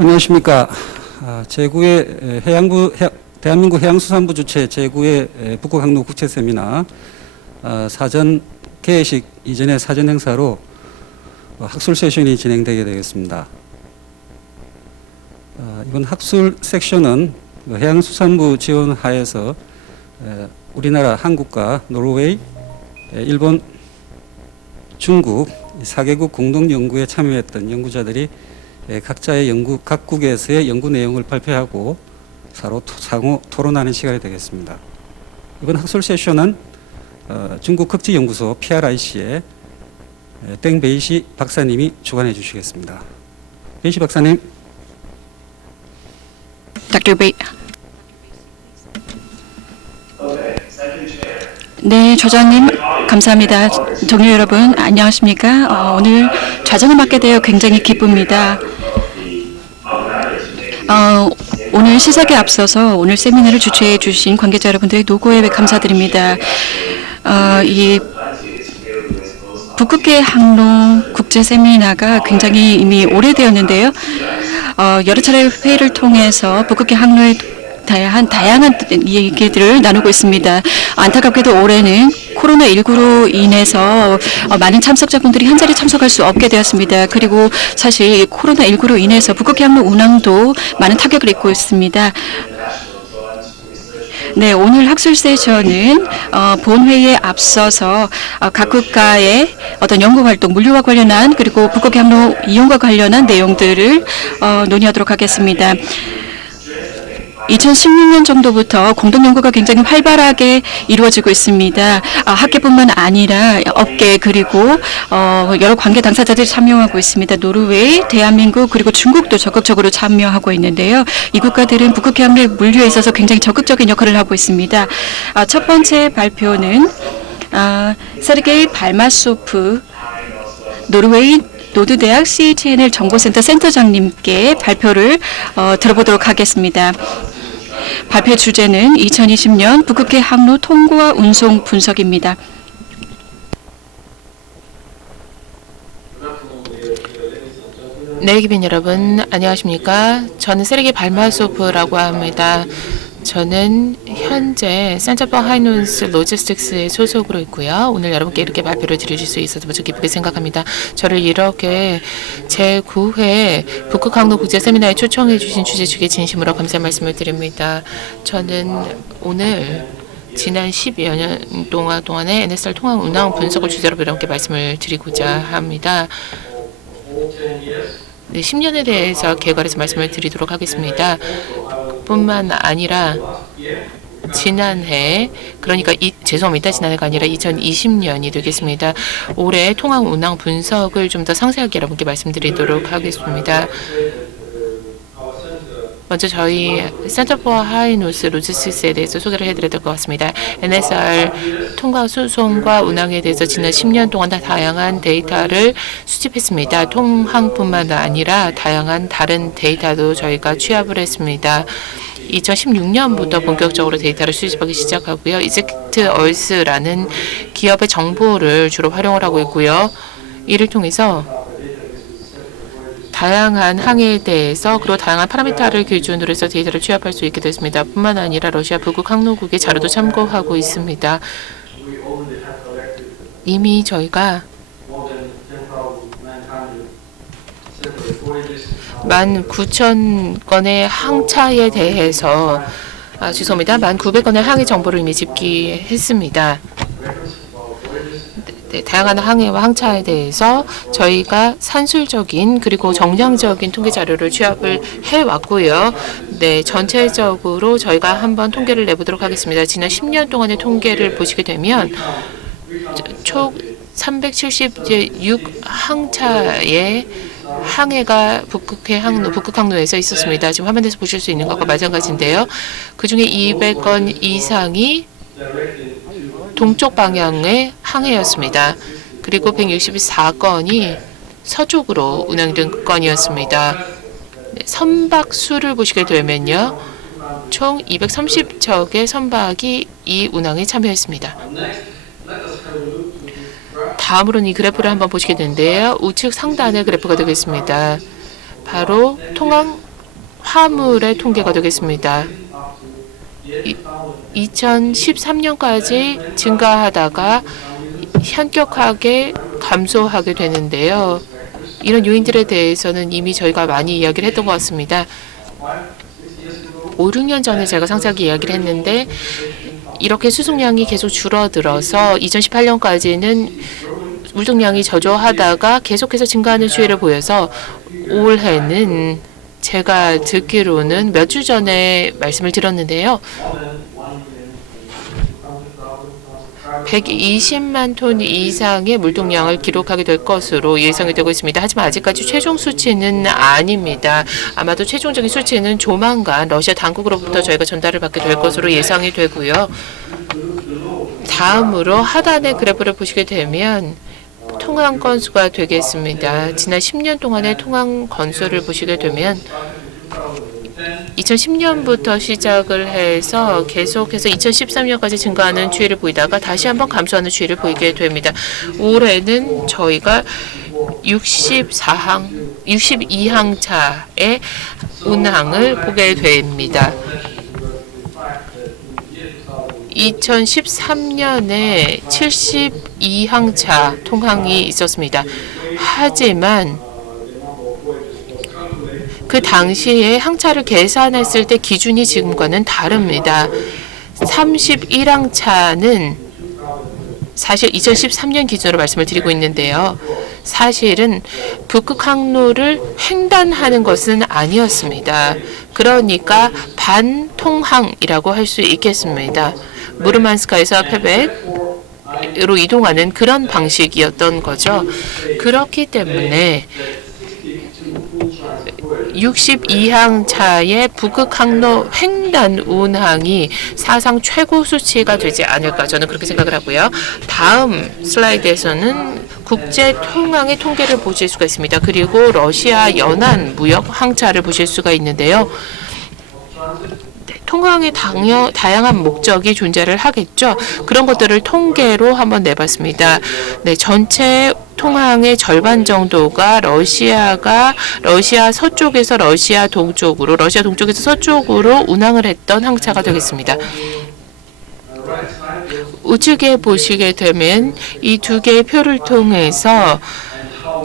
안녕하십니까. 제9회 대한민국 해양수산부 주최 제9회 북극항로 국제세미나 사전 개회식 이전의 사전 행사로 학술 세션이 진행되게 되겠습니다. 이번 학술 섹션은 해양수산부 지원 하에서 우리나라, 한국과 노르웨이, 일본, 중국 4개국 공동연구에 참여했던 연구자들이 각자의 각국에서의 연구 내용을 발표하고 상호 토론하는 시간이 되겠습니다. 이번 학술 세션은 중국 극지연구소 PRIC의 땡 베이시 박사님이 주관해 주시겠습니다. 베이시 박사님. Dr. Bay. 네, 저자님 감사합니다. 동료 여러분 안녕하십니까? 오늘 좌정을 맡게 되어 굉장히 기쁩니다. 오늘 시작에 앞서서 오늘 세미나를 주최해 주신 관계자 여러분들의 노고에 감사드립니다. 이 북극해 항로 국제 세미나가 굉장히 이미 오래되었는데요. 여러 차례 회의를 통해서 북극해 항로의 다양한 얘기들을 나누고 있습니다. 안타깝게도 올해는 코로나19로 인해서 많은 참석자분들이 한 자리에 참석할 수 없게 되었습니다. 그리고 사실 코로나19로 인해서 북극해 항로 운항도 많은 타격을 입고 있습니다. 네, 오늘 학술 세션은 본회의에 앞서서 각 국가의 어떤 연구활동, 물류와 관련한 그리고 북극해 항로 이용과 관련한 내용들을 논의하도록 하겠습니다. 2016년 정도부터 공동연구가 굉장히 활발하게 이루어지고 있습니다. 학계뿐만 아니라 업계 그리고 여러 관계 당사자들이 참여하고 있습니다. 노르웨이, 대한민국 그리고 중국도 적극적으로 참여하고 있는데요. 이 국가들은 북극해 항로의 물류에 있어서 굉장히 적극적인 역할을 하고 있습니다. 첫 번째 발표는 세르게이 발마소프 노르웨이 노드대학 CHNL 정보센터 센터장님께 발표를 들어보도록 하겠습니다. 발표 주제는 2020년 북극해 항로 통고와 운송 분석입니다. 네, 기빈 여러분 안녕하십니까? 저는 세르게이 발마소프라고 합니다. 저는 현재 센터 포 하이노스 로지스틱스에 소속으로 있고요. 오늘 여러분께 이렇게 발표를 드릴 수 있어서 무척 기쁘게 생각합니다. 저를 이렇게 제9회 북극항로 국제 세미나에 초청해 주신 주재 측에 진심으로 감사 말씀을 드립니다. 저는 오늘 지난 10여 년 동안의 NSR 통항 운항 분석을 주제로 여러분께 말씀을 드리고자 합니다. 네, 10년에 대해서 개괄해서 말씀을 드리도록 하겠습니다. 뿐만 아니라 지난해, 그러니까 죄송합니다. 지난해가 아니라 2020년이 되겠습니다. 올해 통항 운항 분석을 좀 더 상세하게 여러분께 말씀드리도록 하겠습니다. 먼저 저희 센터 포 하이노스 로지스틱스에 대해서 소개를 해드려야 될 것 같습니다. NSR 통과 수송과 운항에 대해서 지난 10년 동안 다양한 데이터를 수집했습니다. 통항뿐만 아니라 다양한 다른 데이터도 저희가 취합을 했습니다. 2016년부터 본격적으로 데이터를 수집하기 시작하고요. 이집트 얼스라는 기업의 정보를 주로 활용을 하고 있고요. 이를 통해서 다양한 항해에 대해서 그리고 다양한 파라미터를 기준으로 해서 데이터를 취합할 수 있게 됐습니다. 뿐만 아니라 러시아 북극 항로국의 자료도 참고하고 있습니다. 이미 저희가 19,000건의 항차에 대해서 죄송합니다. 1,900건의 항해 정보를 이미 집계했습니다. 네, 다양한 항해와 항차에 대해서 저희가 산술적인 그리고 정량적인 통계 자료를 취합을 해왔고요. 네, 전체적으로 저희가 한번 통계를 내보도록 하겠습니다. 지난 10년 동안의 통계를 보시게 되면 총 376 항차의 항해가 북극항로에서 있었습니다. 지금 화면에서 보실 수 있는 것과 마찬가지인데요. 그중에 200건 이상이 동쪽 방향의 항해였습니다. 그리고 164건이 서쪽으로 운항된 건이었습니다. 선박 수를 보시게 되면요. 총 230척의 선박이 이 운항에 참여했습니다. 다음으로는 이 그래프를 한번 보시게 되는데요. 우측 상단의 그래프가 되겠습니다. 바로 통항 화물의 통계가 되겠습니다. 2013년까지 증가하다가 현격하게 감소하게 되는데요. 이런 요인들에 대해서는 이미 저희가 많이 이야기를 했던 것 같습니다. 5, 6년 전에 제가 상세하게 이야기를 했는데 이렇게 수송량이 계속 줄어들어서 2018년까지는 물동량이 저조하다가 계속해서 증가하는 추이를 보여서 올해는 제가 듣기로는 몇 주 전에 말씀을 드렸는데요. 120만 톤 이상의 물동량을 기록하게 될 것으로 예상이 되고 있습니다. 하지만 아직까지 최종 수치는 아닙니다. 아마도 최종적인 수치는 조만간 러시아 당국으로부터 저희가 전달을 받게 될 것으로 예상이 되고요. 다음으로 하단의 그래프를 보시게 되면 통항 건수가 되겠습니다. 지난 10년 동안의 통항 건수를 보시게 되면 2010년부터 시작을 해서 계속해서 2013년까지 증가하는 추이를 보이다가 다시 한번 감소하는 추이를 보이게 됩니다. 올해는 저희가 62항차의 운항을 보게 됩니다. 2013년에 72항차 통항이 있었습니다. 하지만 그 당시에 항차를 계산했을 때 기준이 지금과는 다릅니다. 31항차는 사실 2013년 기준으로 말씀을 드리고 있는데요. 사실은 북극 항로를 횡단하는 것은 아니었습니다. 그러니까 반통항이라고 할 수 있겠습니다. 무르만스크에서 페백으로 이동하는 그런 방식이었던 거죠. 그렇기 때문에 62항차의 북극 항로 횡단 운항이 사상 최고 수치가 되지 않을까 저는 그렇게 생각을 하고요. 다음 슬라이드에서는 국제 통항의 통계를 보실 수가 있습니다. 그리고 러시아 연안 무역 항차를 보실 수가 있는데요. 통항의 다양한 목적이 존재를 하겠죠. 그런 것들을 통계로 한번 내봤습니다. 네, 전체 통항의 절반 정도가 러시아 서쪽에서 러시아 동쪽에서 서쪽으로 운항을 했던 항차가 되겠습니다. 우측에 보시게 되면 이 두 개의 표를 통해서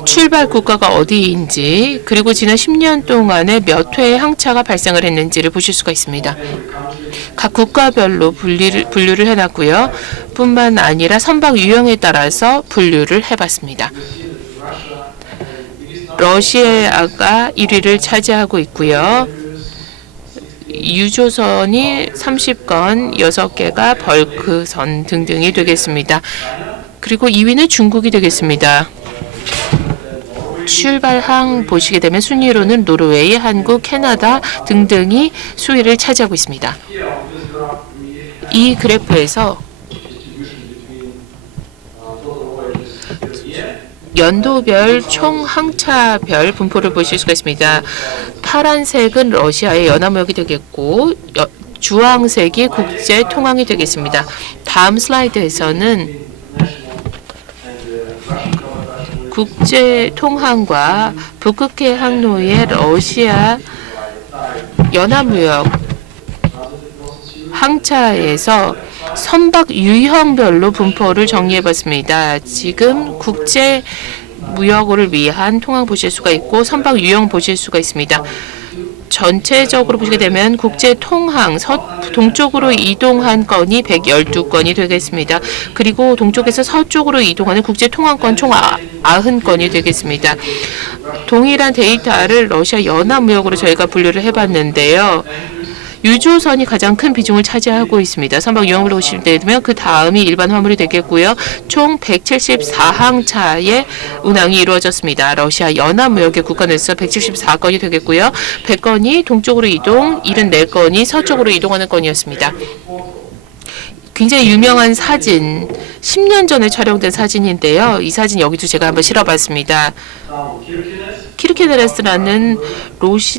출발 국가가 어디인지 그리고 지난 10년 동안에 몇 회의 항차가 발생을 했는지를 보실 수가 있습니다. 각 국가별로 분류를 해놨고요. 뿐만 아니라 선박 유형에 따라서 분류를 해봤습니다. 러시아가 1위를 차지하고 있고요. 유조선이 30건, 6개가 벌크선 등등이 되겠습니다. 그리고 2위는 중국이 되겠습니다. 출발항 보시게 되면 순위로는 노르웨이, 한국, 캐나다 등등이 수위를 차지하고 있습니다. 이 그래프에서 연도별 총 항차별 분포를 보실 수가 있습니다. 파란색은 러시아의 연안무역이 되겠고 주황색이 국제 통항이 되겠습니다. 다음 슬라이드에서는 국제 통항과 북극해 항로의 러시아 연안무역 항차에서 선박 유형별로 분포를 정리해봤습니다. 지금 국제 무역을 위한 통항 보실 수가 있고 선박 유형 보실 수가 있습니다. 전체적으로 보시게 되면 국제 통항 동쪽으로 이동한 건이 112건이 되겠습니다. 그리고 동쪽에서 서쪽으로 이동하는 국제 통항권 총 90건이 되겠습니다. 동일한 데이터를 러시아 연안무역으로 저희가 분류를 해봤는데요. 유조선이 가장 큰 비중을 차지하고 있습니다. 선박 유형으로 보시면 되면 그 다음이 일반 화물이 되겠고요. 총 174항차의 운항이 이루어졌습니다. 러시아 연안무역의 국가에서 174건이 되겠고요. 100건이 동쪽으로 이동, 74건이 서쪽으로 이동하는 건이었습니다. 굉장히 유명한 사진, 10년 전에 촬영된 사진인데요. 이 사진 여기도 제가 한번 실어봤습니다. 키르케네레스라는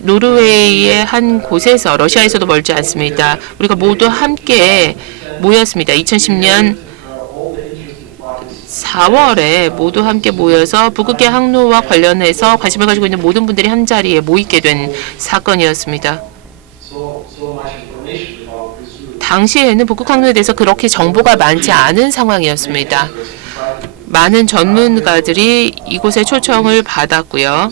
노르웨이의 한 곳에서 러시아에서도 멀지 않습니다. 우리가 모두 함께 모였습니다. 2010년 4월에 모두 함께 모여서 북극해 항로와 관련해서 관심을 가지고 있는 모든 분들이 한자리에 모이게 된 사건이었습니다. 당시에는 북극 항로에 대해서 그렇게 정보가 많지 않은 상황이었습니다. 많은 전문가들이 이곳에 초청을 받았고요.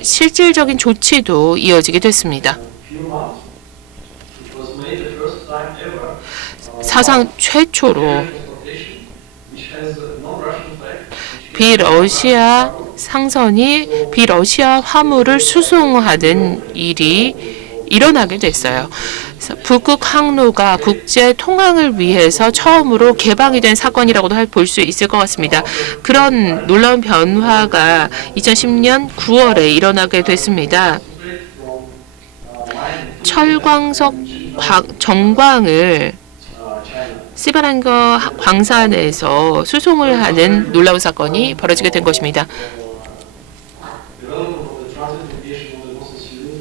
실질적인 조치도 이어지게 됐습니다. 사상 최초로 비러시아 상선이 비러시아 화물을 수송하는 일이 일어나게 됐어요. 그래서 북극 항로가 국제 통항을 위해서 처음으로 개방이 된 사건이라고도 볼 수 있을 것 같습니다. 그런 놀라운 변화가 2010년 9월에 일어나게 됐습니다. 철광석 정광을 시바란거 광산에서 수송을 하는 놀라운 사건이 벌어지게 된 것입니다.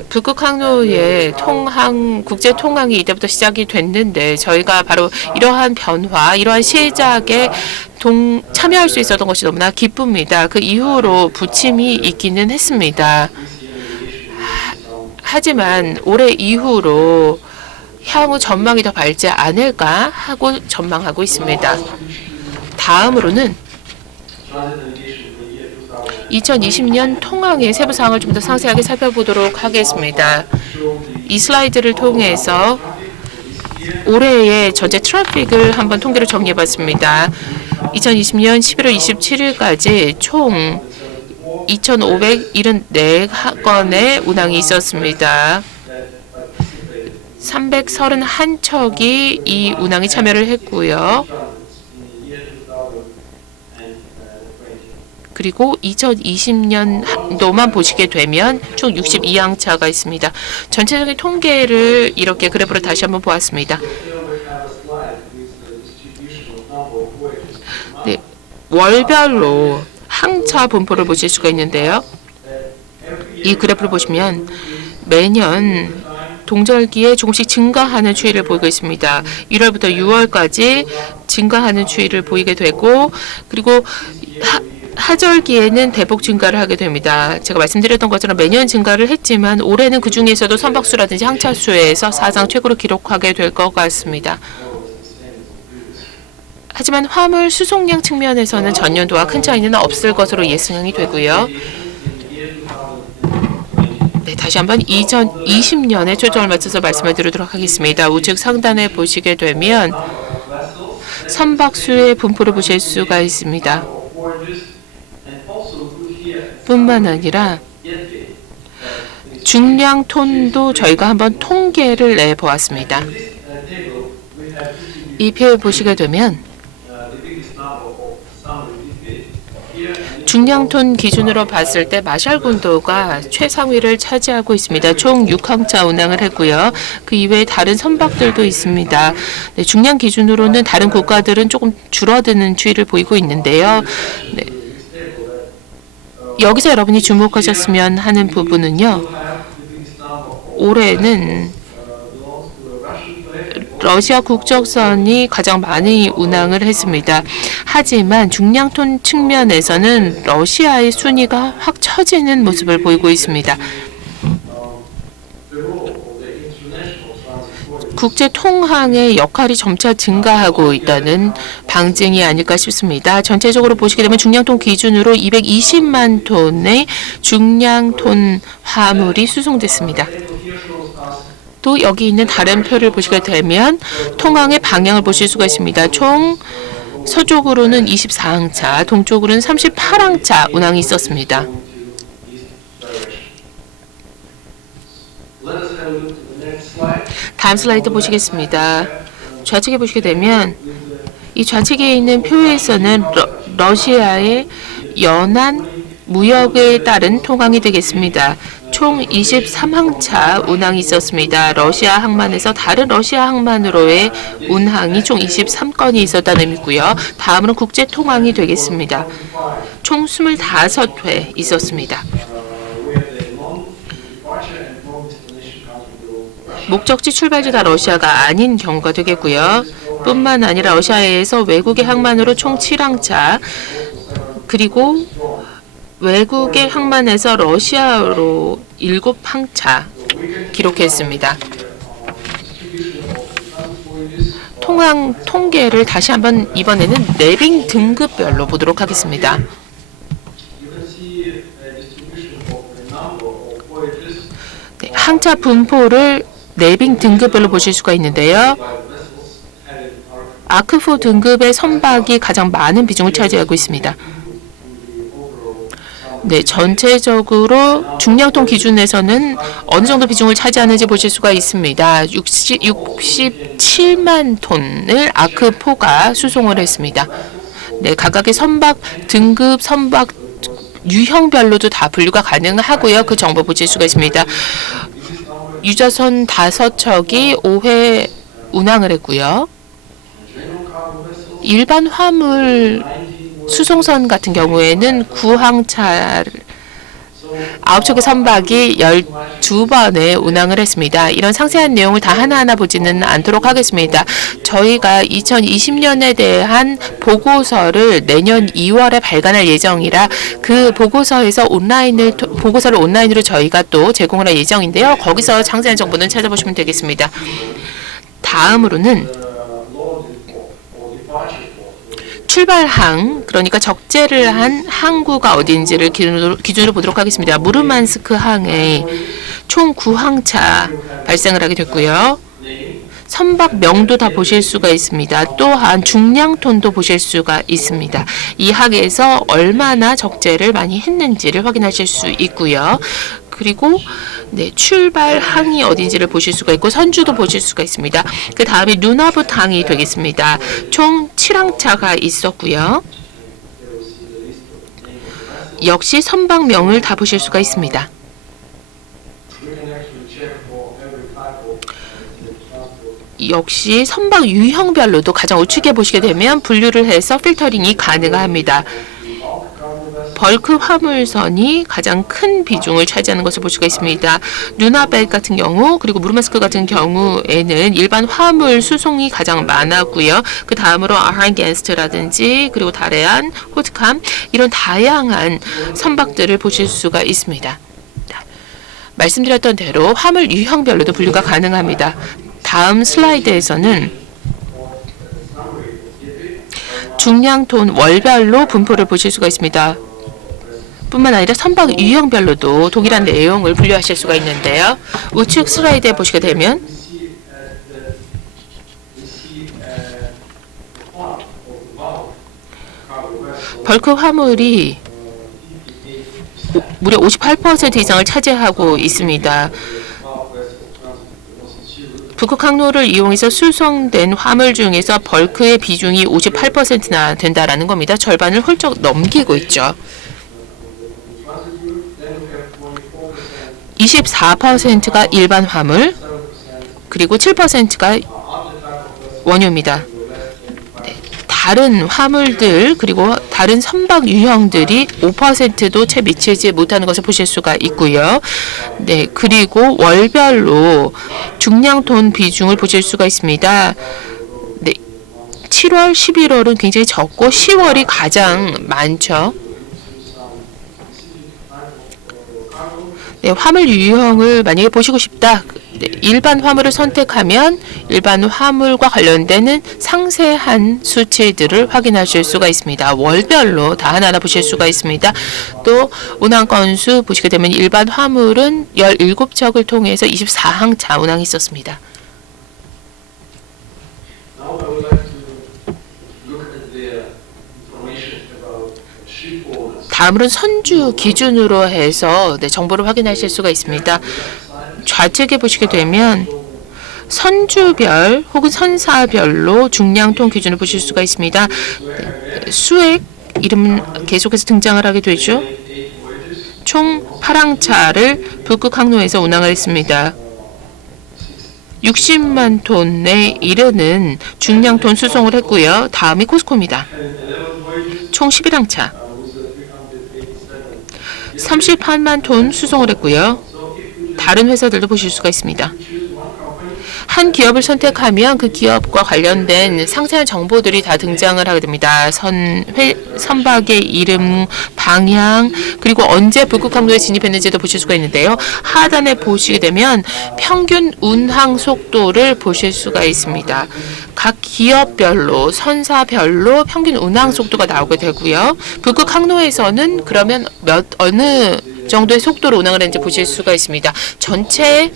북극 항로의 국제 통항이 이때부터 시작이 됐는데 저희가 바로 이러한 변화, 이러한 시작에 참여할 수 있었던 것이 너무나 기쁩니다. 그 이후로 부침이 있기는 했습니다. 하지만 올해 이후로 향후 전망이 더 밝지 않을까 하고 전망하고 있습니다. 다음으로는 2020년 통항의 세부 사항을 좀 더 상세하게 살펴보도록 하겠습니다. 이 슬라이드를 통해서 올해의 전체 트래픽을 한번 통계로 정리해봤습니다. 2020년 11월 27일까지 총 2,574건의 운항이 있었습니다. 331척이 이 운항에 참여를 했고요. 그리고 2020년도만 보시게 되면 총 62항차가 있습니다. 전체적인 통계를 이렇게 그래프로 다시 한번 보았습니다. 네, 월별로 항차 분포를 보실 수가 있는데요. 이 그래프를 보시면 매년 동절기에 조금씩 증가하는 추이를 보이고 있습니다. 1월부터 6월까지 증가하는 추이를 보이게 되고 그리고 하절기에는 대폭 증가를 하게 됩니다. 제가 말씀드렸던 것처럼 매년 증가를 했지만 올해는 그 중에서도 선박수라든지 항차수에서 사상 최고로 기록하게 될 것 같습니다. 하지만 화물 수송량 측면에서는 전년도와 큰 차이는 없을 것으로 예상이 되고요. 네, 다시 한번 2020년에 초점을 맞춰서 말씀을 드리도록 하겠습니다. 우측 상단에 보시게 되면 선박수의 분포를 보실 수가 있습니다. 뿐만 아니라 중량 톤도 저희가 한번 통계를 내보았습니다. 이 표를 보시게 되면 중량톤 기준으로 봤을 때 마샬 군도가 최상위를 차지하고 있습니다. 총 6항차 운항을 했고요. 그 이외에 다른 선박들도 있습니다. 네, 중량 기준으로는 다른 국가들은 조금 줄어드는 추이를 보이고 있는데요. 네. 여기서 여러분이 주목하셨으면 하는 부분은요. 올해는 러시아 국적선이 가장 많이 운항을 했습니다. 하지만 중량톤 측면에서는 러시아의 순위가 확 처지는 모습을 보이고 있습니다. 국제 통항의 역할이 점차 증가하고 있다는 방증이 아닐까 싶습니다. 전체적으로 보시게 되면 중량톤 기준으로 220만 톤의 중량톤 화물이 수송됐습니다. 또 여기 있는 다른 표를 보시게 되면 통항의 방향을 보실 수가 있습니다. 총 서쪽으로는 24항차, 동쪽으로는 38항차 운항이 있었습니다. 다음 슬라이드 보시겠습니다. 좌측에 보시게 되면 이 좌측에 있는 표에서는 러시아의 연안 무역에 따른 통항이 되겠습니다. 총 23항차 운항이 있었습니다. 러시아 항만에서 다른 러시아 항만으로의 운항이 총 23건이 있었다는 의미고요. 다음으로 국제 통항이 되겠습니다. 총 25회 있었습니다. 목적지 출발지가 러시아가 아닌 경우가 되겠고요. 뿐만 아니라 러시아에서 외국의 항만으로 총 7항차, 그리고 외국의 항만에서 러시아로 7항차 기록했습니다. 통계를 다시 한번 이번에는 내빙 등급별로 보도록 하겠습니다. 네, 항차 분포를 내빙 등급별로 보실 수가 있는데요. 아크4 등급의 선박이 가장 많은 비중을 차지하고 있습니다. 네, 전체적으로 중량톤 기준에서는 어느 정도 비중을 차지하는지 보실 수가 있습니다. 67만 톤을 아크4가 수송을 했습니다. 네, 각각의 선박 등급, 선박 유형별로도 다 분류가 가능하고요. 그 정보 보실 수가 있습니다. 유조선 5척이 5회 운항을 했고요. 일반 화물 수송선 같은 경우에는 9항차 9척의 선박이 12번의 운항을 했습니다. 이런 상세한 내용을 다 하나하나 보지는 않도록 하겠습니다. 저희가 2020년에 대한 보고서를 내년 2월에 발간할 예정이라 그 보고서에서 보고서를 온라인으로 저희가 또 제공을 할 예정인데요. 거기서 상세한 정보는 찾아보시면 되겠습니다. 다음으로는 출발항, 그러니까 적재를 한 항구가 어디인지를 기준으로 보도록 하겠습니다. 무르만스크 항에 총 9항차 발생을 하게 됐고요. 선박명도 다 보실 수가 있습니다. 또한 중량톤도 보실 수가 있습니다. 이 항에서 얼마나 적재를 많이 했는지를 확인하실 수 있고요. 그리고 네, 출발항이 어딘지를 보실 수가 있고 선주도 보실 수가 있습니다. 그 다음에 누나붓 항이 되겠습니다. 총 7항차가 있었고요. 역시 선박명을 다 보실 수가 있습니다. 역시 선박 유형별로도 가장 우측에 보시게 되면 분류를 해서 필터링이 가능합니다. 벌크 화물선이 가장 큰 비중을 차지하는 것을 볼 수가 있습니다. 누나벨 같은 경우, 그리고 무르만스크 같은 경우에는 일반 화물 수송이 가장 많았고요. 그 다음으로 아한겐스트라든지 그리고 다레안, 호트캄 이런 다양한 선박들을 보실 수가 있습니다. 말씀드렸던 대로 화물 유형별로도 분류가 가능합니다. 다음 슬라이드에서는 중량톤 월별로 분포를 보실 수가 있습니다. 뿐만 아니라 선박 유형별로도 동일한 내용을 분류하실 수가 있는데요. 우측 슬라이드에 보시게 되면 벌크 화물이 무려 58% 이상을 차지하고 있습니다. 북극 항로를 이용해서 수송된 화물 중에서 벌크의 비중이 58%나 된다라는 겁니다. 절반을 훌쩍 넘기고 있죠. 24%가 일반 화물, 그리고 7%가 원유입니다. 네, 다른 화물들 그리고 다른 선박 유형들이 5%도 채 미치지 못하는 것을 보실 수가 있고요. 네, 그리고 월별로 중량톤 비중을 보실 수가 있습니다. 네, 7월, 11월은 굉장히 적고 10월이 가장 많죠. 네, 화물 유형을 만약에 보시고 싶다. 네, 일반 화물을 선택하면 일반 화물과 관련되는 상세한 수치들을 확인하실 수가 있습니다. 월별로 다 하나하나 보실 수가 있습니다. 또 운항 건수 보시게 되면 일반 화물은 17척을 통해서 24항차 운항이 있었습니다. 다음으로는 선주 기준으로 해서 네, 정보를 확인하실 수가 있습니다. 좌측에 보시게 되면 선주별 혹은 선사별로 중량톤 기준을 보실 수가 있습니다. 네, 수액 이름은 계속해서 등장을 하게 되죠. 총 8항차를 북극 항로에서 운항을 했습니다. 60만 톤에 이르는 중량톤 수송을 했고요. 다음이 코스코입니다. 총 11항차. 38만 톤 수송을 했고요. 다른 회사들도 보실 수가 있습니다. 한 기업을 선택하면 그 기업과 관련된 상세한 정보들이 다 등장을 하게 됩니다. 선박의 이름, 방향, 그리고 언제 북극 항로에 진입했는지도 보실 수가 있는데요. 하단에 보시게 되면 평균 운항 속도를 보실 수가 있습니다. 각 기업별로, 선사별로 평균 운항 속도가 나오게 되고요. 북극 항로에서는 그러면 어느 정도의 속도로 운항을 했는지 보실 수가 있습니다. 전체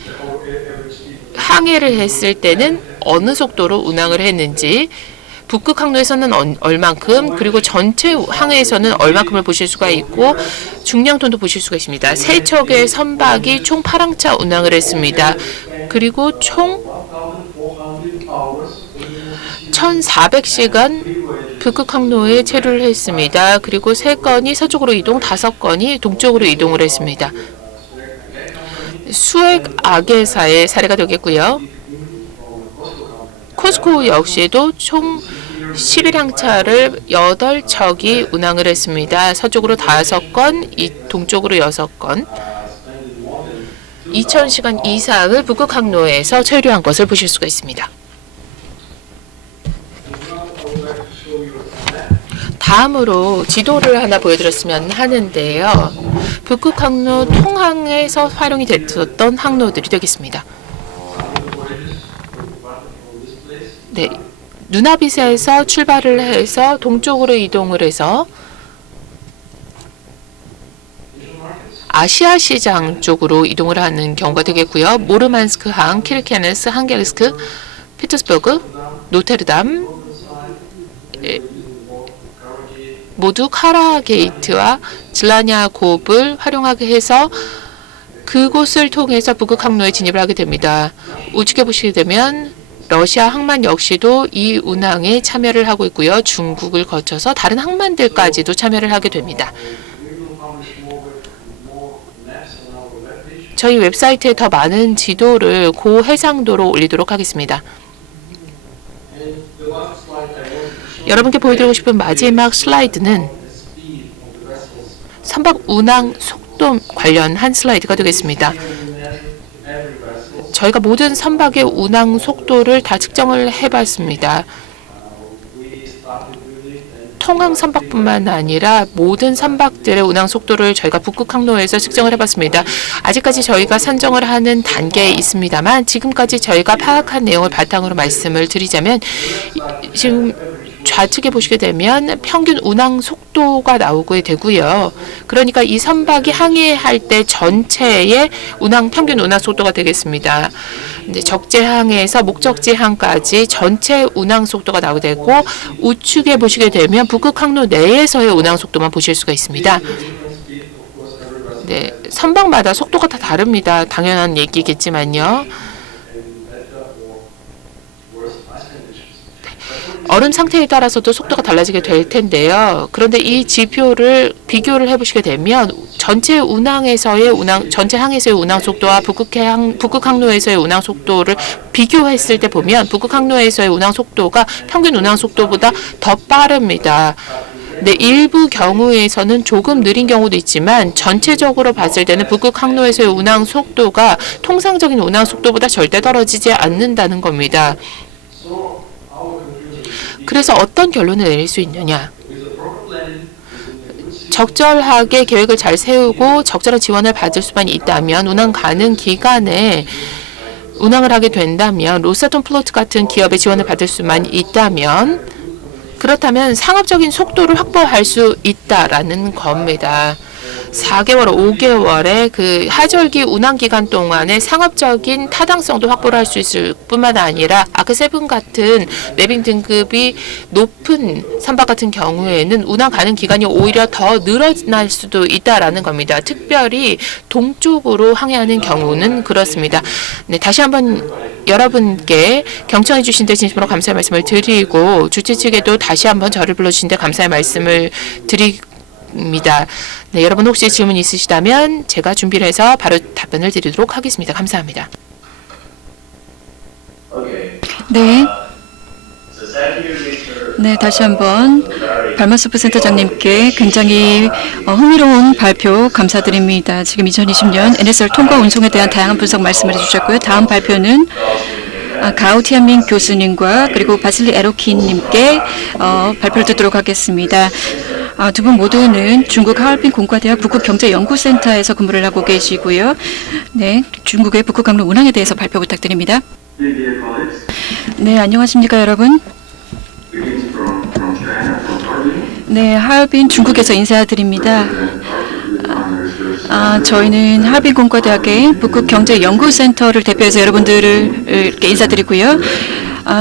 항해를 했을 때는 어느 속도로 운항을 했는지, 북극 항로에서는 얼만큼, 그리고 전체 항해에서는 얼만큼을 보실 수가 있고 중량톤도 보실 수가 있습니다. 세 척의 선박이 총 8항차 운항을 했습니다. 그리고 총 1,400시간 북극 항로에 체류를 했습니다. 그리고 3건이 서쪽으로 이동, 5건이 동쪽으로 이동을 했습니다. 수액 악의사의 사례가 되겠고요. 코스코 역시도 총 11항차를 8척이 운항을 했습니다. 서쪽으로 5건, 동쪽으로 6건. 2,000시간 이상을 북극 항로에서 체류한 것을 보실 수가 있습니다. 다음으로 지도를 하나 보여드렸으면 하는데요. 북극 항로 통항에서 활용이 됐었던 항로들이 되겠습니다. 네, 누나빗에서 출발을 해서 동쪽으로 이동을 해서 아시아 시장 쪽으로 이동을 하는 경우가 되겠고요. 모르만스크항, 키르케네스, 한겔스크, 피터스버그, 노테르담, 모두 카라 게이트와 질라냐 곱을 활용하게 해서 그곳을 통해서 북극 항로에 진입을 하게 됩니다. 우측에 보시게 되면 러시아 항만 역시도 이 운항에 참여를 하고 있고요. 중국을 거쳐서 다른 항만들까지도 참여를 하게 됩니다. 저희 웹사이트에 더 많은 지도를 고해상도로 올리도록 하겠습니다. 여러분께 보여드리고 싶은 마지막 슬라이드는 선박 운항 속도 관련한 슬라이드가 되겠습니다. 저희가 모든 선박의 운항 속도를 다 측정을 해봤습니다. 통항 선박뿐만 아니라 모든 선박들의 운항 속도를 저희가 북극 항로에서 측정을 해봤습니다. 아직까지 저희가 산정을 하는 단계에 있습니다만 지금까지 저희가 파악한 내용을 바탕으로 말씀을 드리자면 지금 좌측에 보시게 되면 평균 운항 속도가 나오게 되고요. 그러니까 이 선박이 항해할 때 전체의 평균 운항 속도가 되겠습니다. 이제 적재항에서 목적지항까지 전체 운항 속도가 나오게 되고 우측에 보시게 되면 북극 항로 내에서의 운항 속도만 보실 수가 있습니다. 네, 선박마다 속도가 다 다릅니다. 당연한 얘기겠지만요. 얼음 상태에 따라서도 속도가 달라지게 될 텐데요. 그런데 이 지표를 비교를 해보시게 되면 전체 전체 항에서의 운항 속도와 북극 항로에서의 운항 속도를 비교했을 때 보면 북극 항로에서의 운항 속도가 평균 운항 속도보다 더 빠릅니다. 네, 일부 경우에서는 조금 느린 경우도 있지만 전체적으로 봤을 때는 북극 항로에서의 운항 속도가 통상적인 운항 속도보다 절대 떨어지지 않는다는 겁니다. 그래서 어떤 결론을 내릴 수 있느냐? 적절하게 계획을 잘 세우고 적절한 지원을 받을 수만 있다면 운항 가능 기간에 운항을 하게 된다면 로사톤 플로트 같은 기업의 지원을 받을 수만 있다면 그렇다면 상업적인 속도를 확보할 수 있다라는 겁니다. 4개월, 5개월의 그 하절기 운항 기간 동안에 상업적인 타당성도 확보를 할 수 있을 뿐만 아니라 아크7 같은 내빙 등급이 높은 선박 같은 경우에는 운항 가능 기간이 오히려 더 늘어날 수도 있다라는 겁니다. 특별히 동쪽으로 항해하는 경우는 그렇습니다. 네, 다시 한번 여러분께 경청해 주신 데 진심으로 감사의 말씀을 드리고 주최 측에도 다시 한번 저를 불러주신 데 감사의 말씀을 드립니다. 네, 여러분 혹시 질문 있으시다면 제가 준비를 해서 바로 답변을 드리도록 하겠습니다. 감사합니다. 네. 네, 다시 한번 발마소프 센터장님께 굉장히 흥미로운 발표 감사드립니다. 지금 2020년 NSR 통과 운송에 대한 다양한 분석 말씀을 해주셨고요. 다음 발표는 가오 티안민 교수님과 그리고 바실리 에로킨님께 발표를 듣도록 하겠습니다. 두 분 모두는 중국 하얼빈 공과대학 북극경제연구센터에서 근무를 하고 계시고요. 네, 중국의 북극 항로 운항에 대해서 발표 부탁드립니다. 네, 안녕하십니까 여러분. 네, 하얼빈 중국에서 인사드립니다. 저희는 하얼빈 공과대학의 북극경제연구센터를 대표해서 여러분들을 이렇게 인사드리고요.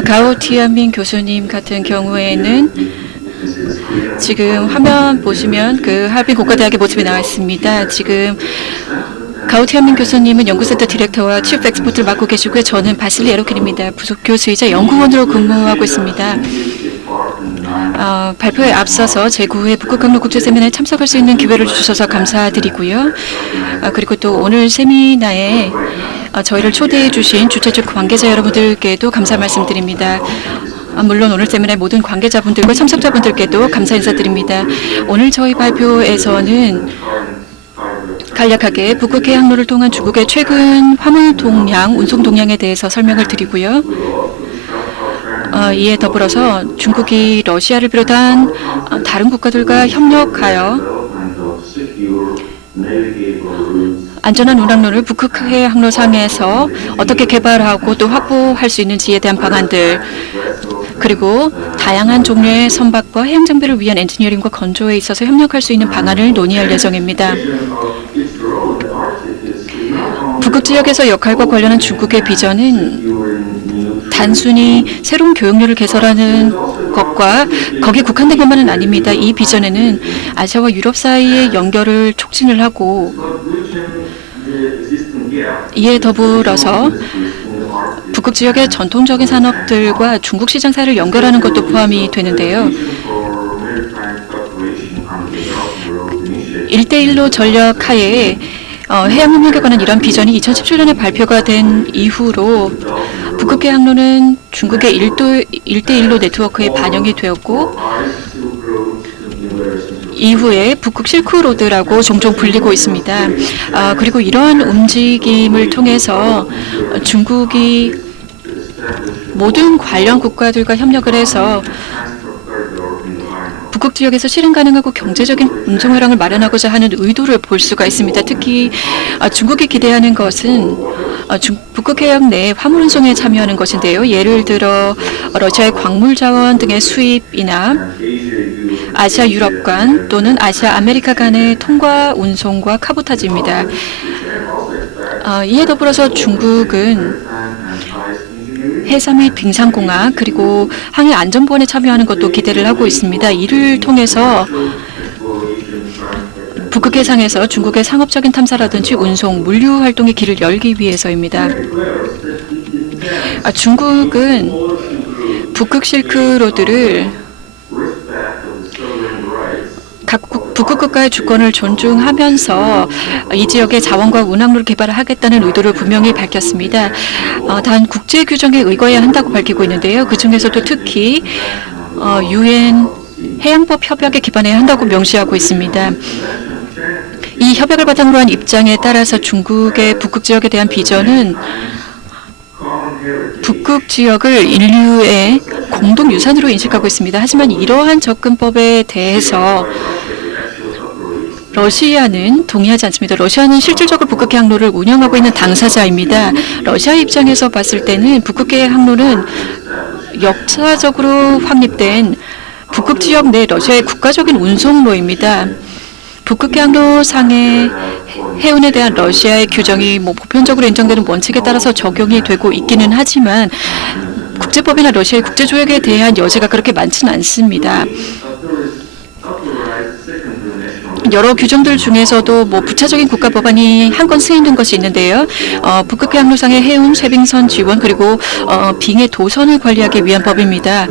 가오 티안민 교수님 같은 경우에는 지금 화면 보시면 그 하얼빈 공과대학의 모습이 나와 있습니다. 지금 가오 티안민 교수님은 연구센터 디렉터와 치프 엑스퍼트를 맡고 계시고요. 저는 바실리 에로킨입니다. 부속 교수이자 연구원으로 근무하고 있습니다. 발표에 앞서서 제9회 북극항로 국제세미나에 참석할 수 있는 기회를 주셔서 감사드리고요. 그리고 또 오늘 세미나에 저희를 초대해 주신 주최 측 관계자 여러분들께도 감사 말씀드립니다. 물론 오늘 세미나의 모든 관계자분들과 참석자분들께도 감사 인사드립니다. 오늘 저희 발표에서는 간략하게 북극해 항로를 통한 중국의 최근 화물 동향, 운송 동향에 대해서 설명을 드리고요. 이에 더불어서 중국이 러시아를 비롯한 다른 국가들과 협력하여 안전한 운항로를 북극해 항로상에서 어떻게 개발하고 또 확보할 수 있는지에 대한 방안들, 그리고 다양한 종류의 선박과 해양 장비를 위한 엔지니어링과 건조에 있어서 협력할 수 있는 방안을 논의할 예정입니다. 북극 지역에서 역할과 관련한 중국의 비전은 단순히 새로운 교역로를 개설하는 것과 거기에 국한된 것만은 아닙니다. 이 비전에는 아시아와 유럽 사이의 연결을 촉진을 하고 이에 더불어서 북극 지역의 전통적인 산업들과 중국 시장 사이를 연결하는 것도 포함이 되는데요. 1대1로 전략 하에 해양협력에 관한 이런 비전이 2017년에 발표가 된 이후로 북극해 항로는 중국의 1대1로 네트워크에 반영이 되었고 이후에 북극 실크로드라고 종종 불리고 있습니다. 그리고 이러한 움직임을 통해서 중국이 모든 관련 국가들과 협력을 해서 북극 지역에서 실행 가능하고 경제적인 운송 회랑을 마련하고자 하는 의도를 볼 수가 있습니다. 특히 중국이 기대하는 것은 북극 해양 내 화물 운송에 참여하는 것인데요. 예를 들어 러시아의 광물 자원 등의 수입이나 아시아 유럽 간 또는 아시아 아메리카 간의 통과 운송과 카보타지입니다. 이에 더불어서 중국은 해사 및 빙상공학 그리고 항해 안전보안에 참여하는 것도 기대를 하고 있습니다. 이를 통해서 북극 해상에서 중국의 상업적인 탐사라든지 운송, 물류 활동의 길을 열기 위해서입니다. 중국은 북극 실크로드를 각 북극 국가의 주권을 존중하면서 이 지역의 자원과 운항로를 개발하겠다는 의도를 분명히 밝혔습니다. 단 국제 규정에 의거해야 한다고 밝히고 있는데요. 그 중에서도 특히 UN 해양법 협약에 기반해야 한다고 명시하고 있습니다. 이 협약을 바탕으로 한 입장에 따라서 중국의 북극 지역에 대한 비전은 북극 지역을 인류의 공동 유산으로 인식하고 있습니다. 하지만 이러한 접근법에 대해서 러시아는 동의하지 않습니다. 러시아는 실질적으로 북극해 항로를 운영하고 있는 당사자입니다. 러시아 입장에서 봤을 때는 북극해 항로는 역사적으로 확립된 북극 지역 내 러시아의 국가적인 운송로입니다. 북극해 항로상의 해운에 대한 러시아의 규정이 보편적으로 인정되는 원칙에 따라서 적용이 되고 있기는 하지만 국제법이나 러시아의 국제조약에 대한 여지가 그렇게 많지는 않습니다. 여러 규정들 중에서도 부차적인 국가법안이 한 건 승인된 것이 있는데요. 북극해 항로상의 해운, 쇄빙선 지원 그리고 빙의 도선을 관리하기 위한 법입니다.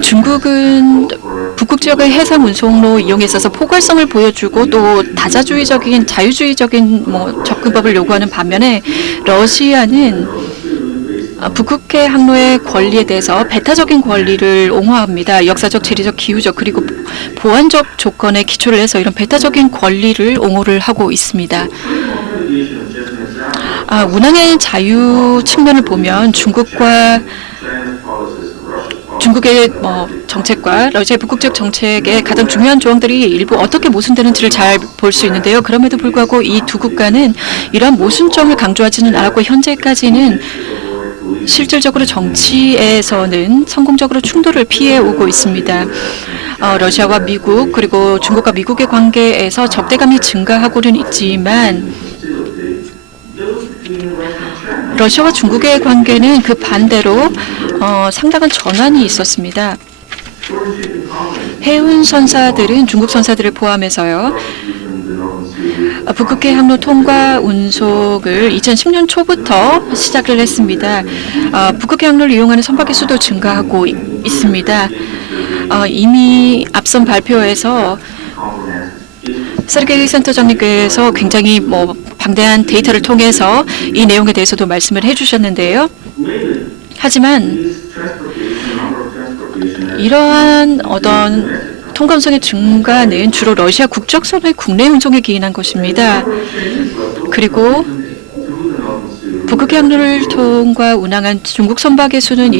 중국은 북극 지역의 해상 운송로 이용에 있어서 포괄성을 보여주고 또 다자주의적인 자유주의적인 접근법을 요구하는 반면에 러시아는 북극해 항로의 권리에 대해서 배타적인 권리를 옹호합니다. 역사적, 지리적, 기후적 그리고 보안적 조건에 기초를 해서 이런 배타적인 권리를 옹호를 하고 있습니다. 운항의 자유 측면을 보면 중국의 정책과 러시아의 북극적 정책의 가장 중요한 조항들이 일부 어떻게 모순되는지를 잘 볼 수 있는데요. 그럼에도 불구하고 이 두 국가는 이러한 모순점을 강조하지는 않았고 현재까지는 실질적으로 정치에서는 성공적으로 충돌을 피해오고 있습니다. 러시아와 미국 그리고 중국과 미국의 관계에서 적대감이 증가하고는 있지만 러시아와 중국의 관계는 그 반대로 상당한 전환이 있었습니다. 해운 선사들은 중국 선사들을 포함해서요. 북극해 항로 통과 운송을 2010년 초부터 시작을 했습니다. 북극해 항로를 이용하는 선박의 수도 증가하고 있습니다. 이미 앞선 발표에서 세르게이 센터장님께서 굉장히 방대한 데이터를 통해서 이 내용에 대해서도 말씀을 해주셨는데요. 하지만 이러한 통과 운송의 증가는 주로 러시아 국적선의 국내 운송에 기인한 것입니다. 그리고 북극해 항로를 통과 운항한 중국 선박의 수는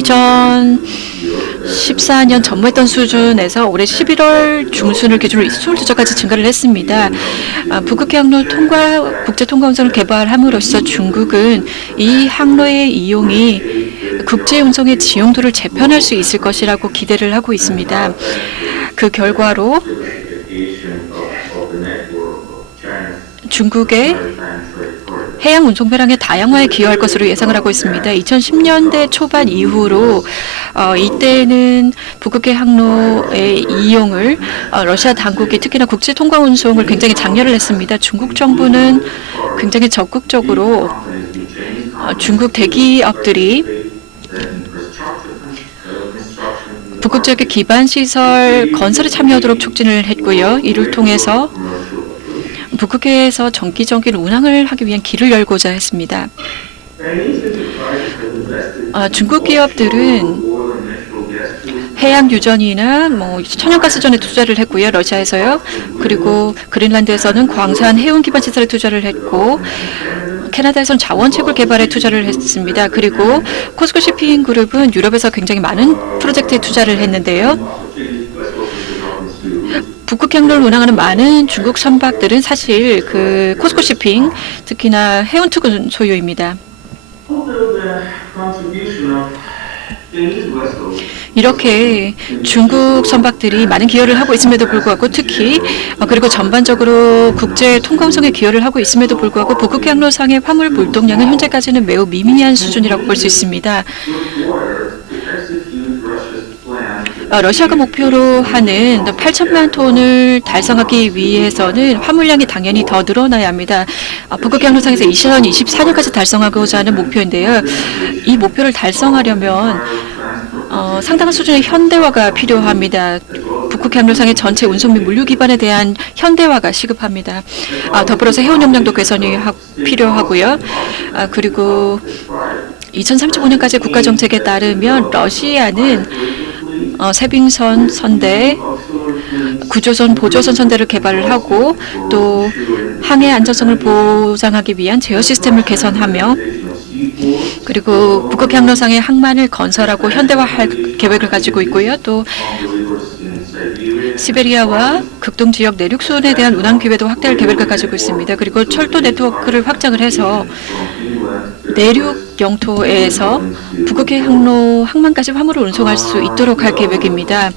2014년 전무했던 수준에서 올해 11월 중순을 기준으로 22척까지 증가를 했습니다. 북극해 항로 국제 통과 운송을 개발함으로써 중국은 이 항로의 이용이 국제 운송의 지용도를 재편할 수 있을 것이라고 기대를 하고 있습니다. 그 결과로 중국의 해양 운송 배량의 다양화에 기여할 것으로 예상을 하고 있습니다. 2010년대 초반 이후로 이때는 북극해 항로의 이용을 러시아 당국이 특히나 국제 통과 운송을 굉장히 장려를 했습니다. 중국 정부는 굉장히 적극적으로 중국 대기업들이 북극지역의 기반 시설 건설에 참여하도록 촉진을 했고요. 이를 통해서 북극해에서 정기적인 운항을 하기 위한 길을 열고자 했습니다. 중국 기업들은 해양 유전이나 천연가스전에 투자를 했고요. 러시아에서요. 그리고 그린란드에서는 광산 해운 기반 시설에 투자를 했고 캐나다에서는 자원채굴 개발에 투자를 했습니다. 그리고 코스코 시핑 그룹은 유럽에서 굉장히 많은 프로젝트에 투자를 했는데요. 북극해 항로를 운항하는 많은 중국 선박들은 사실 그 코스코 시핑, 특히나 해운투군 소유입니다. 이렇게 중국 선박들이 많은 기여를 하고 있음에도 불구하고 특히 그리고 전반적으로 국제 통과 운송에 기여를 하고 있음에도 불구하고 북극해 항로상의 화물 물동량은 현재까지는 매우 미미한 수준이라고 볼 수 있습니다. 러시아가 목표로 하는 8천만 톤을 달성하기 위해서는 화물량이 당연히 더 늘어나야 합니다. 북극해 항로상에서 2024년까지 달성하고자 하는 목표인데요. 이 목표를 달성하려면 상당한 수준의 현대화가 필요합니다. 북극해 항로상의 전체 운송 및 물류 기반에 대한 현대화가 시급합니다. 더불어서 해운 용량도 개선이 필요하고요. 그리고 2035년까지 국가정책에 따르면 러시아는 세빙선 선대, 구조선, 보조선 선대를 개발을 하고 또 항해 안전성을 보장하기 위한 제어 시스템을 개선하며 그리고 북극해 항로상의 항만을 건설하고 현대화할 계획을 가지고 있고요. 또 시베리아와 극동 지역 내륙 수온에 대한 운항 기회도 확대할 계획을 가지고 있습니다. 그리고 철도 네트워크를 확장을 해서 내륙 영토에서 북극해 항로 항만까지 화물을 운송할 수 있도록 할 계획입니다.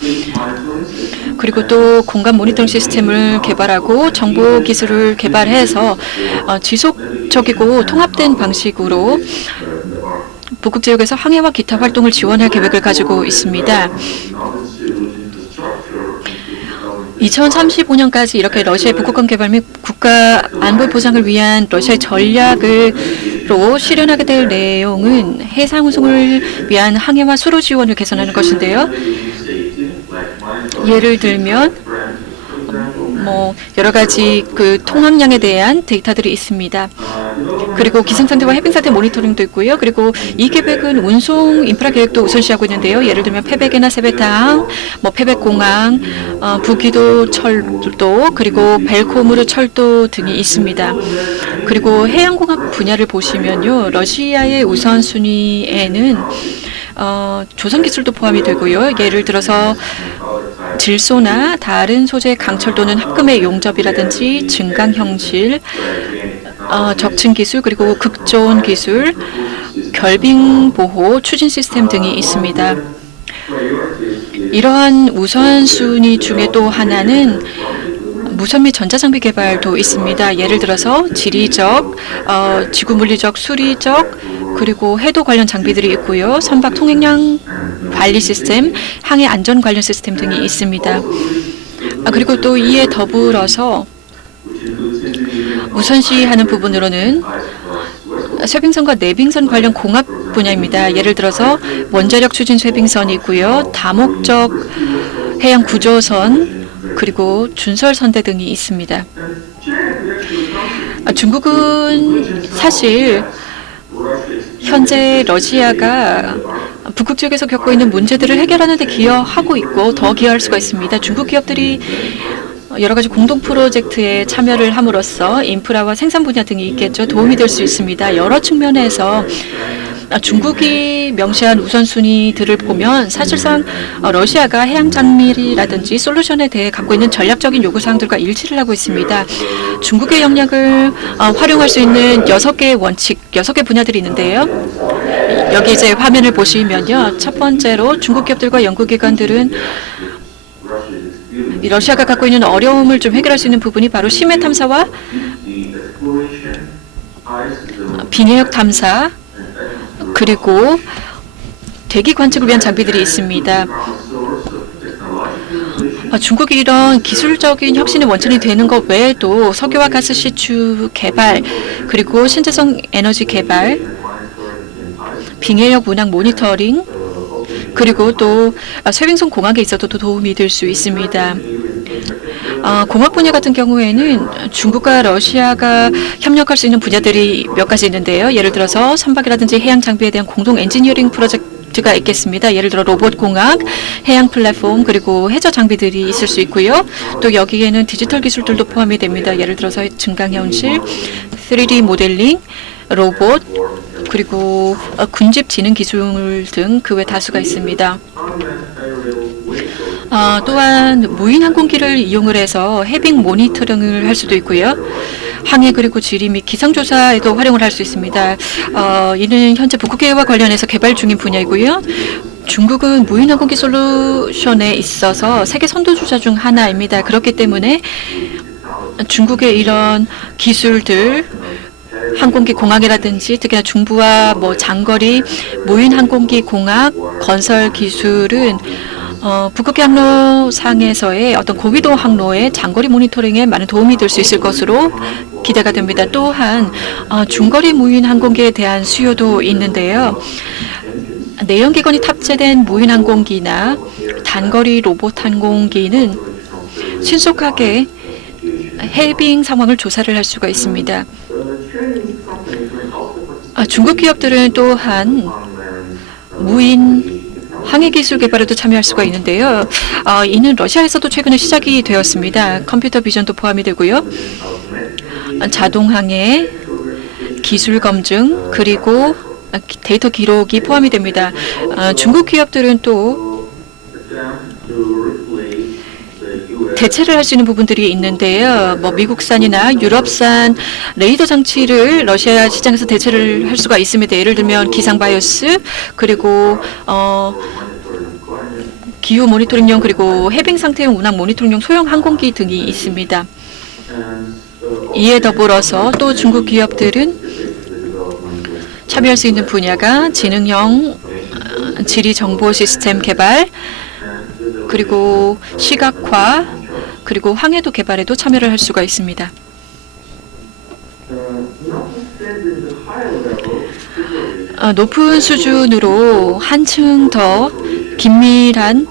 그리고 또 공간 모니터링 시스템을 개발하고 정보 기술을 개발해서 지속적이고 통합된 방식으로 북극 지역에서 항해와 기타 활동을 지원할 계획을 가지고 있습니다. 2035년까지 이렇게 러시아의 북극권 개발 및 국가 안보 보장을 위한 러시아의 전략으로 실현하게 될 내용은 해상 운송을 위한 항해와 수로 지원을 개선하는 것인데요. 예를 들면 뭐 여러 가지 그 통학량에 대한 데이터들이 있습니다. 그리고 기상 상태와 해빙 상태 모니터링도 있고요. 그리고 이 계획은 운송 인프라 계획도 우선시하고 있는데요. 예를 들면 페백이나 세베탕, 뭐 페백공항, 부기도 철도, 그리고 벨코무르 철도 등이 있습니다. 그리고 해양공학 분야를 보시면요, 러시아의 우선순위에는 조선 기술도 포함이 되고요. 예를 들어서 질소나 다른 소재 강철 또는 합금의 용접이라든지 증강 형실, 적층 기술, 그리고 극조온 기술, 결빙 보호, 추진 시스템 등이 있습니다. 이러한 우선순위 중에 또 하나는 무선 및 전자장비 개발도 있습니다. 예를 들어서 지리적, 지구물리적, 수리적, 그리고 해도 관련 장비들이 있고요. 선박 통행량 관리 시스템, 항해 안전 관련 시스템 등이 있습니다. 그리고 또 이에 더불어서 우선시하는 부분으로는 쇄빙선과 내빙선 관련 공학 분야입니다. 예를 들어서 원자력 추진 쇄빙선이 있고요. 다목적 해양 구조선, 그리고 준설선대 등이 있습니다. 중국은 사실 현재 러시아가 북극 지역에서 겪고 있는 문제들을 해결하는 데 기여하고 있고 더 기여할 수가 있습니다. 중국 기업들이 여러 가지 공동 프로젝트에 참여를 함으로써 인프라와 생산 분야 등이 있겠죠. 도움이 될 수 있습니다. 여러 측면에서 중국이 명시한 우선순위들을 보면 사실상 러시아가 해양 장비라든지 솔루션에 대해 갖고 있는 전략적인 요구사항들과 일치를 하고 있습니다. 중국의 역량을 활용할 수 있는 6개의 원칙, 6개 분야들이 있는데요. 여기 이제 화면을 보시면요. 첫 번째로 중국 기업들과 연구기관들은 이 러시아가 갖고 있는 어려움을 좀 해결할 수 있는 부분이 바로 심해 탐사와 빙해역 탐사, 그리고 대기 관측을 위한 장비들이 있습니다. 중국이 이런 기술적인 혁신의 원천이 되는 것 외에도 석유와 가스 시추 개발, 그리고 신재생 에너지 개발, 빙해역 문항 모니터링, 그리고 또 쇄빙선 공학에 있어서도 도움이 될 수 있습니다. 공학 분야 같은 경우에는 중국과 러시아가 협력할 수 있는 분야들이 몇 가지 있는데요. 예를 들어서 선박이라든지 해양 장비에 대한 공동 엔지니어링 프로젝트가 있겠습니다. 예를 들어 로봇 공학, 해양 플랫폼, 그리고 해저 장비들이 있을 수 있고요. 또 여기에는 디지털 기술들도 포함이 됩니다. 예를 들어서 증강 현실, 3D 모델링, 로봇, 그리고 군집 지능 기술 등 그 외 다수가 있습니다. 또한 무인 항공기를 이용을 해서 해빙 모니터링을 할 수도 있고요. 항해 그리고 지리 및 기상조사에도 활용을 할 수 있습니다. 이는 현재 북극해와 관련해서 개발 중인 분야이고요. 중국은 무인 항공기 솔루션에 있어서 세계 선두주자 중 하나입니다. 그렇기 때문에 중국의 이런 기술들, 항공기 공학이라든지 특히나 중부와 뭐 장거리 무인 항공기 공학 건설 기술은 북극해 항로상에서의 어떤 고위도 항로의 장거리 모니터링에 많은 도움이 될 수 있을 것으로 기대가 됩니다. 또한 중거리 무인 항공기에 대한 수요도 있는데요. 내연기관이 탑재된 무인 항공기나 단거리 로봇 항공기는 신속하게 해빙 상황을 조사를 할 수가 있습니다. 중국 기업들은 또한 무인 항해 기술 개발에도 참여할 수가 있는데요. 이는 러시아에서도 최근에 시작이 되었습니다. 컴퓨터 비전도 포함이 되고요. 자동 항해, 기술 검증, 그리고 데이터 기록이 포함이 됩니다. 중국 기업들은 또 대체를 할 수 있는 부분들이 있는데요. 뭐 미국산이나 유럽산 레이더 장치를 러시아 시장에서 대체를 할 수가 있습니다. 예를 들면 기상 바이오스, 그리고 기후 모니터링용, 그리고 해빙 상태용 운항 모니터링용 소형 항공기 등이 있습니다. 이에 더불어서 또 중국 기업들은 참여할 수 있는 분야가 지능형 지리 정보 시스템 개발, 그리고 시각화, 그리고 항해도 개발에도 참여를 할 수가 있습니다. 높은 수준으로 한층 더 긴밀한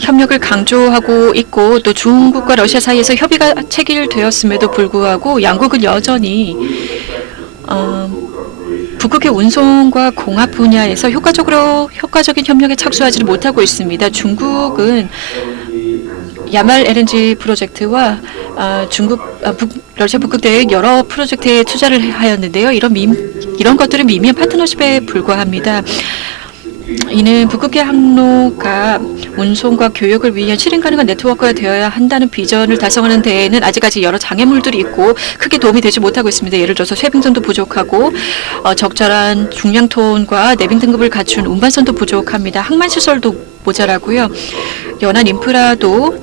협력을 강조하고 있고 또 중국과 러시아 사이에서 협의가 체결되었음에도 불구하고 양국은 여전히 북극의 운송과 공합 분야에서 효과적인 협력에 착수하지를 못하고 있습니다. 중국은 야말 LNG 프로젝트와 러시아 북극대의 여러 프로젝트에 투자를 하였는데요. 이런 것들은 미미한 파트너십에 불과합니다. 이는 북극의 항로가 운송과 교역을 위한 실행 가능한 네트워크가 되어야 한다는 비전을 달성하는 데에는 아직까지 여러 장애물들이 있고 크게 도움이 되지 못하고 있습니다. 예를 들어서 쇄빙선도 부족하고 적절한 중량톤과 내빙 등급을 갖춘 운반선도 부족합니다. 항만 시설도 모자라고요. 연안 인프라도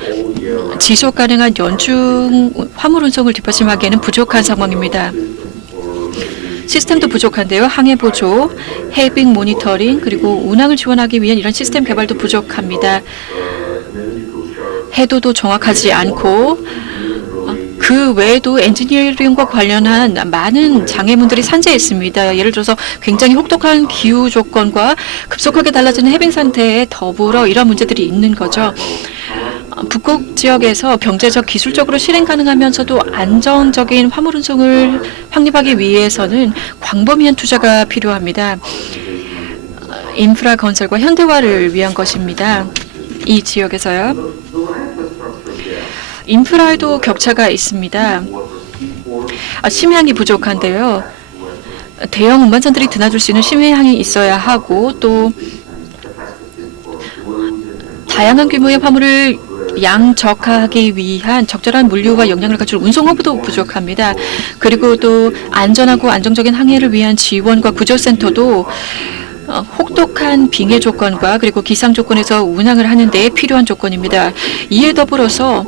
지속 가능한 연중 화물 운송을 뒷받침하기에는 부족한 상황입니다. 시스템도 부족한데요. 항해 보조, 해빙 모니터링, 그리고 운항을 지원하기 위한 이런 시스템 개발도 부족합니다. 해도도 정확하지 않고 그 외에도 엔지니어링과 관련한 많은 장애물들이 산재해 있습니다. 예를 들어서 굉장히 혹독한 기후 조건과 급속하게 달라지는 해빙 상태에 더불어 이런 문제들이 있는 거죠. 북극 지역에서 경제적, 기술적으로 실행 가능하면서도 안정적인 화물 운송을 확립하기 위해서는 광범위한 투자가 필요합니다. 인프라 건설과 현대화를 위한 것입니다. 이 지역에서요. 인프라에도 격차가 있습니다. 심해항이 부족한데요. 대형 운반선들이 드나들 수 있는 심해항이 있어야 하고 또 다양한 규모의 화물을 양적하기 위한 적절한 물류와 역량을 갖춘 운송허브도 부족합니다. 그리고 또 안전하고 안정적인 항해를 위한 지원과 구조센터도 혹독한 빙해 조건과 그리고 기상 조건에서 운항을 하는 데 필요한 조건입니다. 이에 더불어서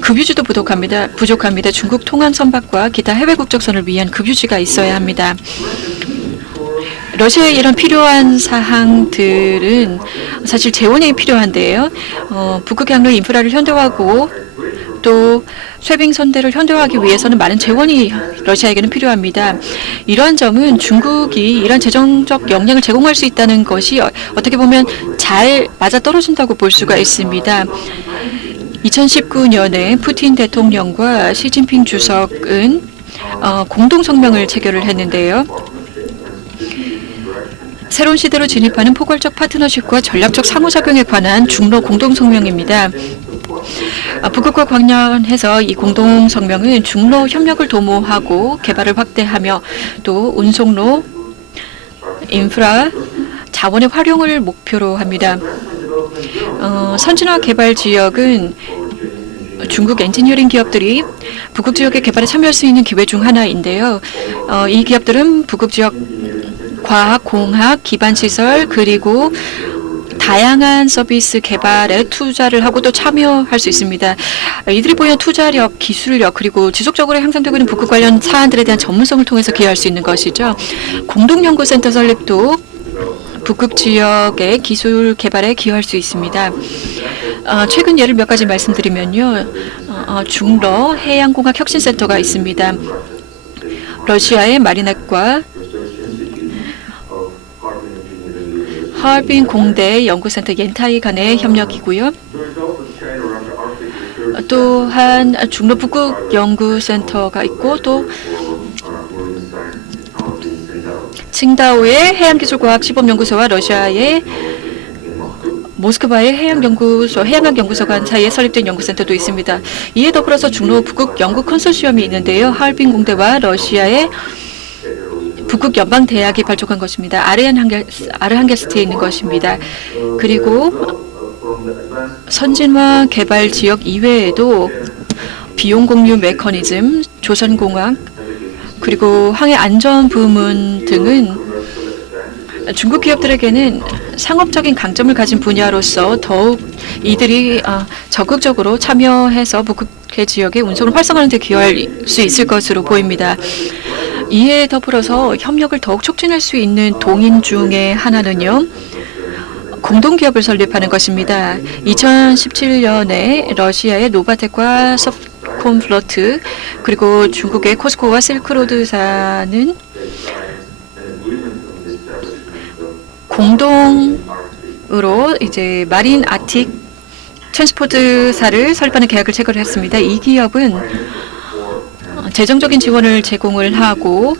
급유지도 부족합니다. 중국 통항 선박과 기타 해외 국적선을 위한 급유지가 있어야 합니다. 러시아에 이런 필요한 사항들은 사실 재원이 필요한데요. 북극 항로 인프라를 현대화하고 또 쇄빙 선대를 현대화하기 위해서는 많은 재원이 러시아에게는 필요합니다. 이러한 점은 중국이 이런 재정적 역량을 제공할 수 있다는 것이 어떻게 보면 잘 맞아떨어진다고 볼 수가 있습니다. 2019년에 푸틴 대통령과 시진핑 주석은 공동 성명을 체결을 했는데요. 새로운 시대로 진입하는 포괄적 파트너십과 전략적 상호작용에 관한 중로 공동성명입니다. 북극과 관련해서 이 공동성명은 중로 협력을 도모하고 개발을 확대하며 또 운송로, 인프라, 자원의 활용을 목표로 합니다. 선진화 개발 지역은 중국 엔지니어링 기업들이 북극 지역의 개발에 참여할 수 있는 기회 중 하나인데요. 이 기업들은 북극 지역 과학, 공학, 기반시설 그리고 다양한 서비스 개발에 투자를 하고 또 참여할 수 있습니다. 이들이 보유한 투자력, 기술력 그리고 지속적으로 향상되고 있는 북극 관련 사안들에 대한 전문성을 통해서 기여할 수 있는 것이죠. 공동연구센터 설립도 북극 지역의 기술 개발에 기여할 수 있습니다. 최근 예를 몇 가지 말씀드리면요. 중러 해양공학 혁신센터가 있습니다. 러시아의 마리넷과 하얼빈 공대 연구센터 옌타이 간의 협력이고요. 또한 중로 북극 연구센터가 있고 또 칭다오의 해양기술과학 시범연구소와 러시아의 모스크바의 해양학연구소 간 사이에 설립된 연구센터도 있습니다. 이에 더불어서 중로 북극 연구 컨소시엄이 있는데요. 하얼빈 공대와 러시아의 북극 연방대학이 발족한 것입니다. 아르한게스트에 있는 것입니다. 그리고 선진화 개발 지역 이외에도 비용 공유 메커니즘, 조선공학, 그리고 항해 안전 부문 등은 중국 기업들에게는 상업적인 강점을 가진 분야로서 더욱 이들이 적극적으로 참여해서 북극해 지역의 운송을 활성화하는 데 기여할 수 있을 것으로 보입니다. 이에 더불어서 협력을 더욱 촉진할 수 있는 동인 중에 하나는요. 공동기업을 설립하는 것입니다. 2017년에 러시아의 노바텍과 섭콤플러트 그리고 중국의 코스코와 실크로드사는 공동으로 이제 마린 아틱 트랜스포드사를 설립하는 계약을 체결했습니다. 이 기업은 재정적인 지원을 제공을 하고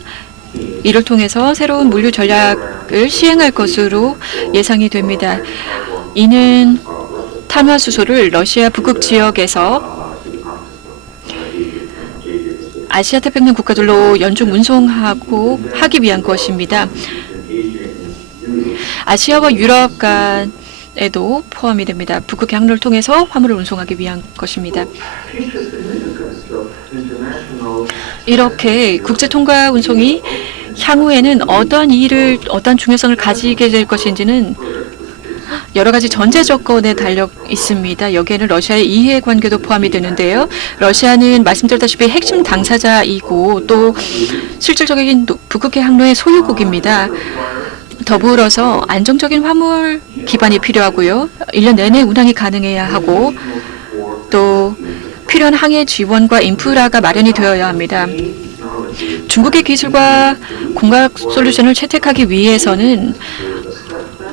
이를 통해서 새로운 물류 전략을 시행할 것으로 예상이 됩니다. 이는 탄화수소를 러시아 북극 지역에서 아시아 태평양 국가들로 연중 운송하기 위한 것입니다. 아시아와 유럽 간에도 포함이 됩니다. 북극 항로를 통해서 화물을 운송하기 위한 것입니다. 이렇게 국제 통과 운송이 향후에는 어떠한 중요성을 가지게 될 것인지는 여러 가지 전제 조건에 달려 있습니다. 여기에는 러시아의 이해관계도 포함이 되는데요. 러시아는 말씀드렸다시피 핵심 당사자이고 또 실질적인 북극해 항로의 소유국입니다. 더불어서 안정적인 화물 기반이 필요하고요. 1년 내내 운항이 가능해야 하고 또 필요한 항해 지원과 인프라가 마련이 되어야 합니다. 중국의 기술과 공각 솔루션을 채택하기 위해서는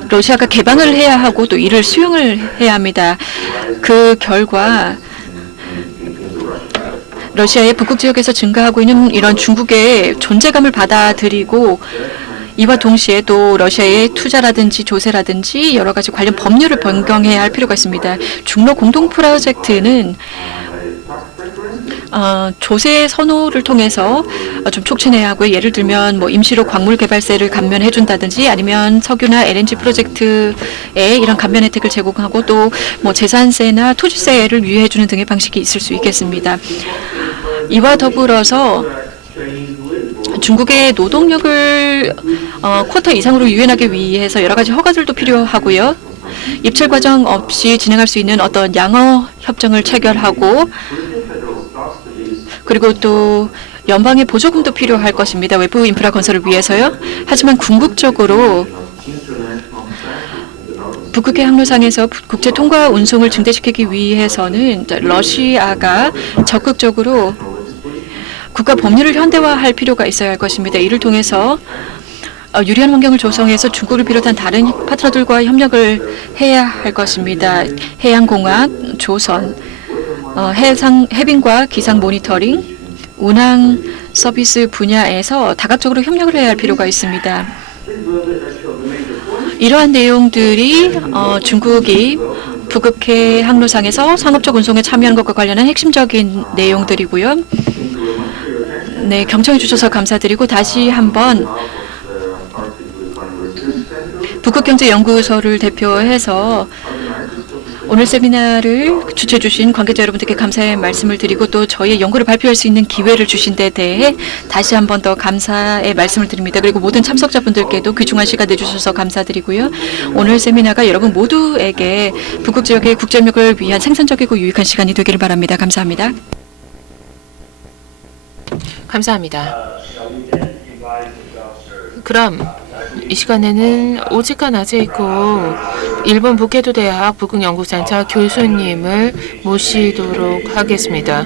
러시아가 개방을 해야 하고 또 이를 수용을 해야 합니다. 그 결과 러시아의 북극 지역에서 증가하고 있는 이런 중국의 존재감을 받아들이고 이와 동시에 또 러시아의 투자라든지 조세라든지 여러 가지 관련 법률을 변경해야 할 필요가 있습니다. 중러 공동 프로젝트는 조세 선호를 통해서 좀 촉진해야 하고요. 예를 들면 뭐 임시로 광물 개발세를 감면해 준다든지 아니면 석유나 LNG 프로젝트에 이런 감면 혜택을 제공하고 또 뭐 재산세나 토지세를 유예해 주는 등의 방식이 있을 수 있겠습니다. 이와 더불어서 중국의 노동력을 쿼터 이상으로 유연하기 위해서 여러 가지 허가들도 필요하고요. 입찰 과정 없이 진행할 수 있는 어떤 양어 협정을 체결하고 그리고 또 연방의 보조금도 필요할 것입니다. 외부 인프라 건설을 위해서요. 하지만 궁극적으로 북극해 항로상에서 국제 통과 운송을 증대시키기 위해서는 러시아가 적극적으로 국가 법률을 현대화할 필요가 있어야 할 것입니다. 이를 통해서 유리한 환경을 조성해서 중국을 비롯한 다른 파트너들과 협력을 해야 할 것입니다. 해양공학, 조선, 해빙과 기상 모니터링, 운항 서비스 분야에서 다각적으로 협력을 해야 할 필요가 있습니다. 이러한 내용들이 중국이 북극해 항로상에서 상업적 운송에 참여하는 것과 관련한 핵심적인 내용들이고요. 네, 경청해 주셔서 감사드리고 다시 한번 북극경제연구소를 대표해서 오늘 세미나를 주최해 주신 관계자 여러분들께 감사의 말씀을 드리고 또 저희의 연구를 발표할 수 있는 기회를 주신 데 대해 다시 한 번 더 감사의 말씀을 드립니다. 그리고 모든 참석자분들께도 귀중한 시간 내주셔서 감사드리고요. 오늘 세미나가 여러분 모두에게 북극 지역의 국제협력을 위한 생산적이고 유익한 시간이 되기를 바랍니다. 감사합니다. 감사합니다. 그럼 이 시간에는 오지카 나제이코 일본 북해도 대학 북극연구센터 교수님을 모시도록 하겠습니다.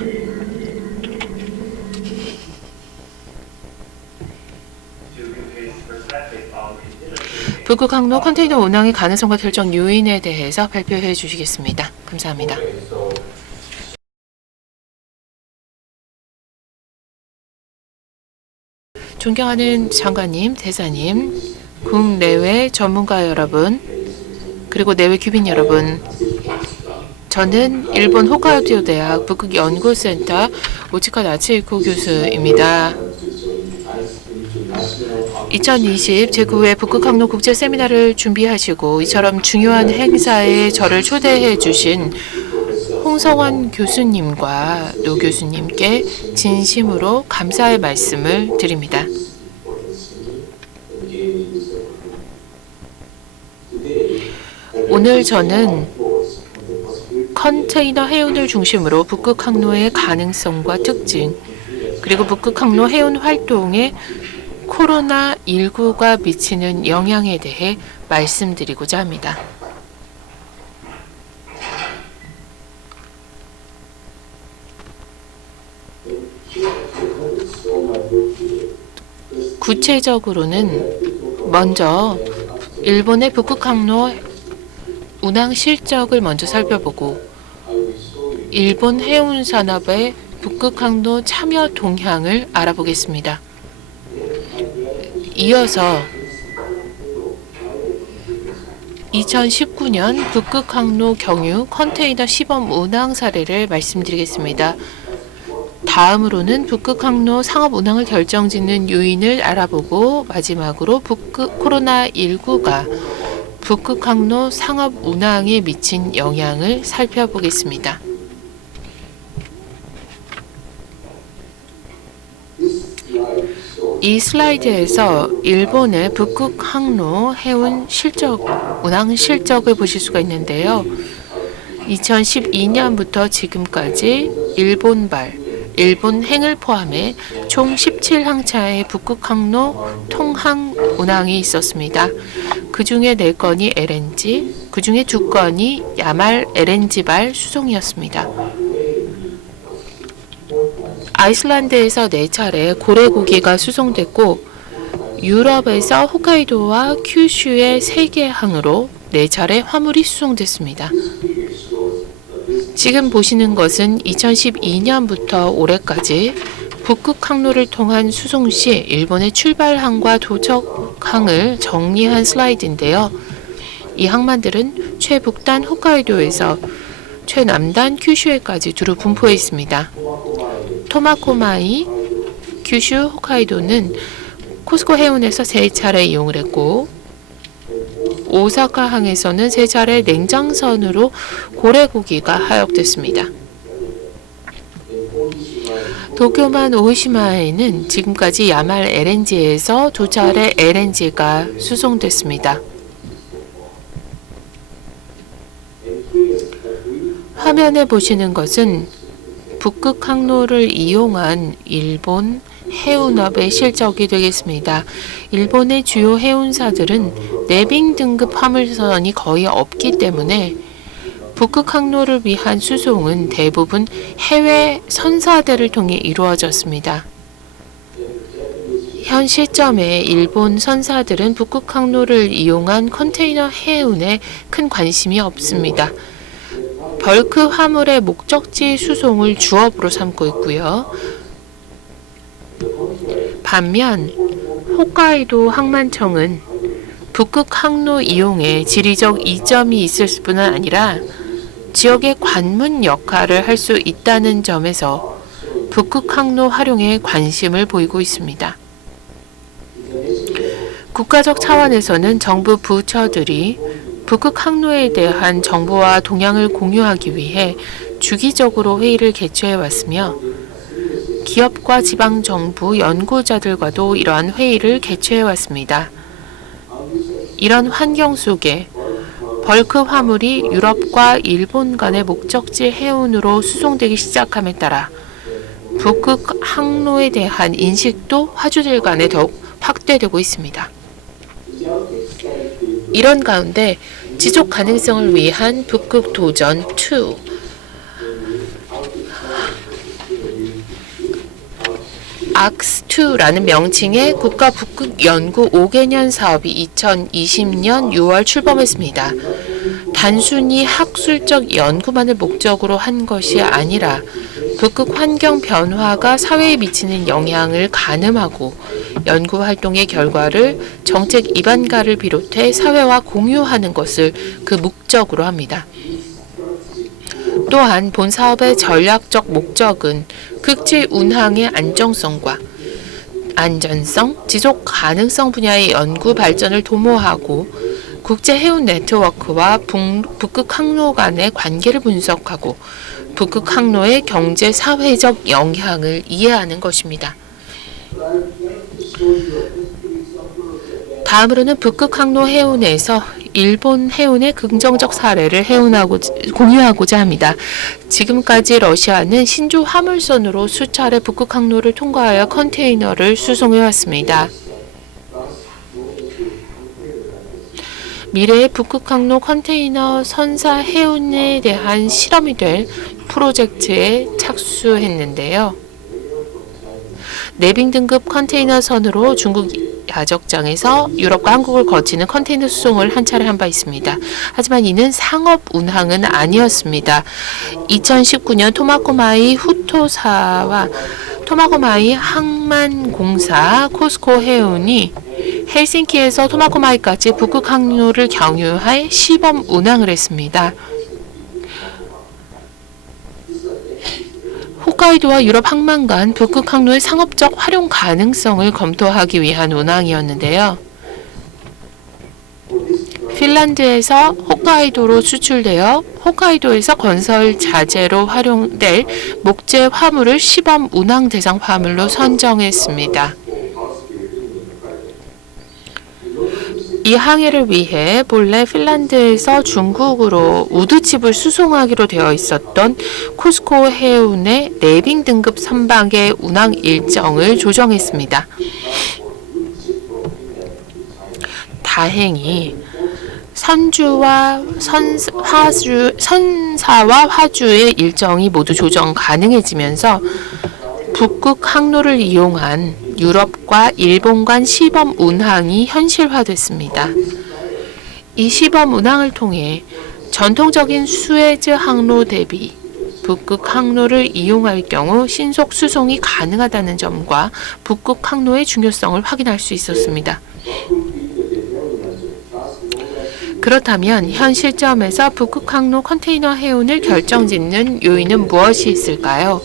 북극 항로 컨테이너 운항의 가능성과 결정 요인에 대해서 발표해 주시겠습니다. 감사합니다. 존경하는 장관님, 대사님, 국내외 전문가 여러분, 그리고 내외 귀빈 여러분, 저는 일본 홋카이도 대학 북극연구센터 오치카 나츠이코 교수입니다. 2020 제9회 북극항로 국제 세미나를 준비하시고 이처럼 중요한 행사에 저를 초대해 주신 홍성환 교수님과 노 교수님께 진심으로 감사의 말씀을 드립니다. 오늘 저는 컨테이너 해운을 중심으로 북극항로의 가능성과 특징, 그리고 북극항로 해운 활동에 코로나19가 미치는 영향에 대해 말씀드리고자 합니다. 구체적으로는 먼저 일본의 북극항로 운항 실적을 먼저 살펴보고 일본 해운 산업의 북극 항로 참여 동향을 알아보겠습니다. 이어서 2019년 북극 항로 경유 컨테이너 시범 운항 사례를 말씀드리겠습니다. 다음으로는 북극 항로 상업 운항을 결정짓는 요인을 알아보고 마지막으로 코로나19가 북극 항로 상업 운항에 미친 영향을 살펴보겠습니다. 이 슬라이드에서 일본의 북극 항로 해운 운항 실적을 보실 수가 있는데요. 2012년부터 지금까지 일본행을 포함해 총 17항차의 북극 항로 통항 운항이 있었습니다. 그 중에 4건이 LNG, 그 중에 2건이 야말 LNG발 수송이었습니다. 아이슬란드에서 4차례 고래고기가 수송됐고 유럽에서 홋카이도와 큐슈의 3개 항으로 4차례 화물이 수송됐습니다. 지금 보시는 것은 2012년부터 올해까지 북극 항로를 통한 수송 시 일본의 출발항과 도착항을 정리한 슬라이드인데요. 이 항만들은 최북단 홋카이도에서 최남단 큐슈에까지 두루 분포해 있습니다. 토마코마이, 큐슈, 홋카이도는 코스코 해운에서 3차례 이용을 했고 오사카항에서는 3차례 냉장선으로 고래고기가 하역됐습니다. 도쿄만 오히시마에는 지금까지 야말 LNG에서 2차례 LNG가 수송됐습니다. 화면에 보시는 것은 북극 항로를 이용한 일본 해운업의 실적이 되겠습니다. 일본의 주요 해운사들은 내빙 등급 화물선이 거의 없기 때문에 북극 항로를 위한 수송은 대부분 해외 선사대를 통해 이루어졌습니다. 현 시점에 일본 선사들은 북극 항로를 이용한 컨테이너 해운에 큰 관심이 없습니다. 벌크 화물의 목적지 수송을 주업으로 삼고 있고요. 반면 홋카이도 항만청은 북극 항로 이용에 지리적 이점이 있을 뿐만 아니라 지역의 관문 역할을 할 수 있다는 점에서 북극 항로 활용에 관심을 보이고 있습니다. 국가적 차원에서는 정부 부처들이 북극 항로에 대한 정보와 동향을 공유하기 위해 주기적으로 회의를 개최해 왔으며 기업과 지방정부 연구자들과도 이러한 회의를 개최해 왔습니다. 이런 환경 속에 벌크 화물이 유럽과 일본 간의 목적지 해운으로 수송되기 시작함에 따라 북극 항로에 대한 인식도 화주들 간에 더욱 확대되고 있습니다. 이런 가운데 지속 가능성을 위한 북극 도전 2 ARX2라는 명칭의 국가 북극 연구 5개년 사업이 2020년 6월 출범했습니다. 단순히 학술적 연구만을 목적으로 한 것이 아니라 북극 환경 변화가 사회에 미치는 영향을 가늠하고 연구 활동의 결과를 정책 입안가를 비롯해 사회와 공유하는 것을 그 목적으로 합니다. 또한 본 사업의 전략적 목적은 극지 운항의 안정성과 안전성, 지속 가능성 분야의 연구 발전을 도모하고 국제 해운 네트워크와 북극 항로 간의 관계를 분석하고 북극 항로의 경제 사회적 영향을 이해하는 것입니다. 다음으로는 북극 항로 해운에서 일본 해운의 긍정적 사례를 공유하고자 합니다. 지금까지 러시아는 신주 화물선으로 수차례 북극 항로를 통과하여 컨테이너를 수송해왔습니다. 미래의 북극 항로 컨테이너 선사 해운에 대한 실험이 될 프로젝트에 착수했는데요. 내빙 등급 컨테이너 선으로 중국 야적장에서 유럽과 한국을 거치는 컨테이너 수송을 한 차례 한 바 있습니다. 하지만 이는 상업 운항은 아니었습니다. 2019년 토마코마이 후토사와 토마코마이 항만공사 코스코 해운이 헬싱키에서 토마코마이까지 북극 항로를 경유할 시범 운항을 했습니다. 홋카이도와 유럽 항만 간 북극 항로의 상업적 활용 가능성을 검토하기 위한 운항이었는데요. 핀란드에서 홋카이도로 수출되어 홋카이도에서 건설 자재로 활용될 목재 화물을 시범 운항 대상 화물로 선정했습니다. 이 항해를 위해 본래 핀란드에서 중국으로 우드칩을 수송하기로 되어 있었던 코스코 해운의 내빙 등급 선박의 운항 일정을 조정했습니다. 다행히 선사와 화주의 일정이 모두 조정 가능해지면서 북극 항로를 이용한 유럽과 일본 간 시범 운항이 현실화됐습니다. 이 시범 운항을 통해 전통적인 수에즈 항로 대비 북극 항로를 이용할 경우 신속 수송이 가능하다는 점과 북극 항로의 중요성을 확인할 수 있었습니다. 그렇다면 현 시점에서 북극 항로 컨테이너 해운을 결정짓는 요인은 무엇이 있을까요?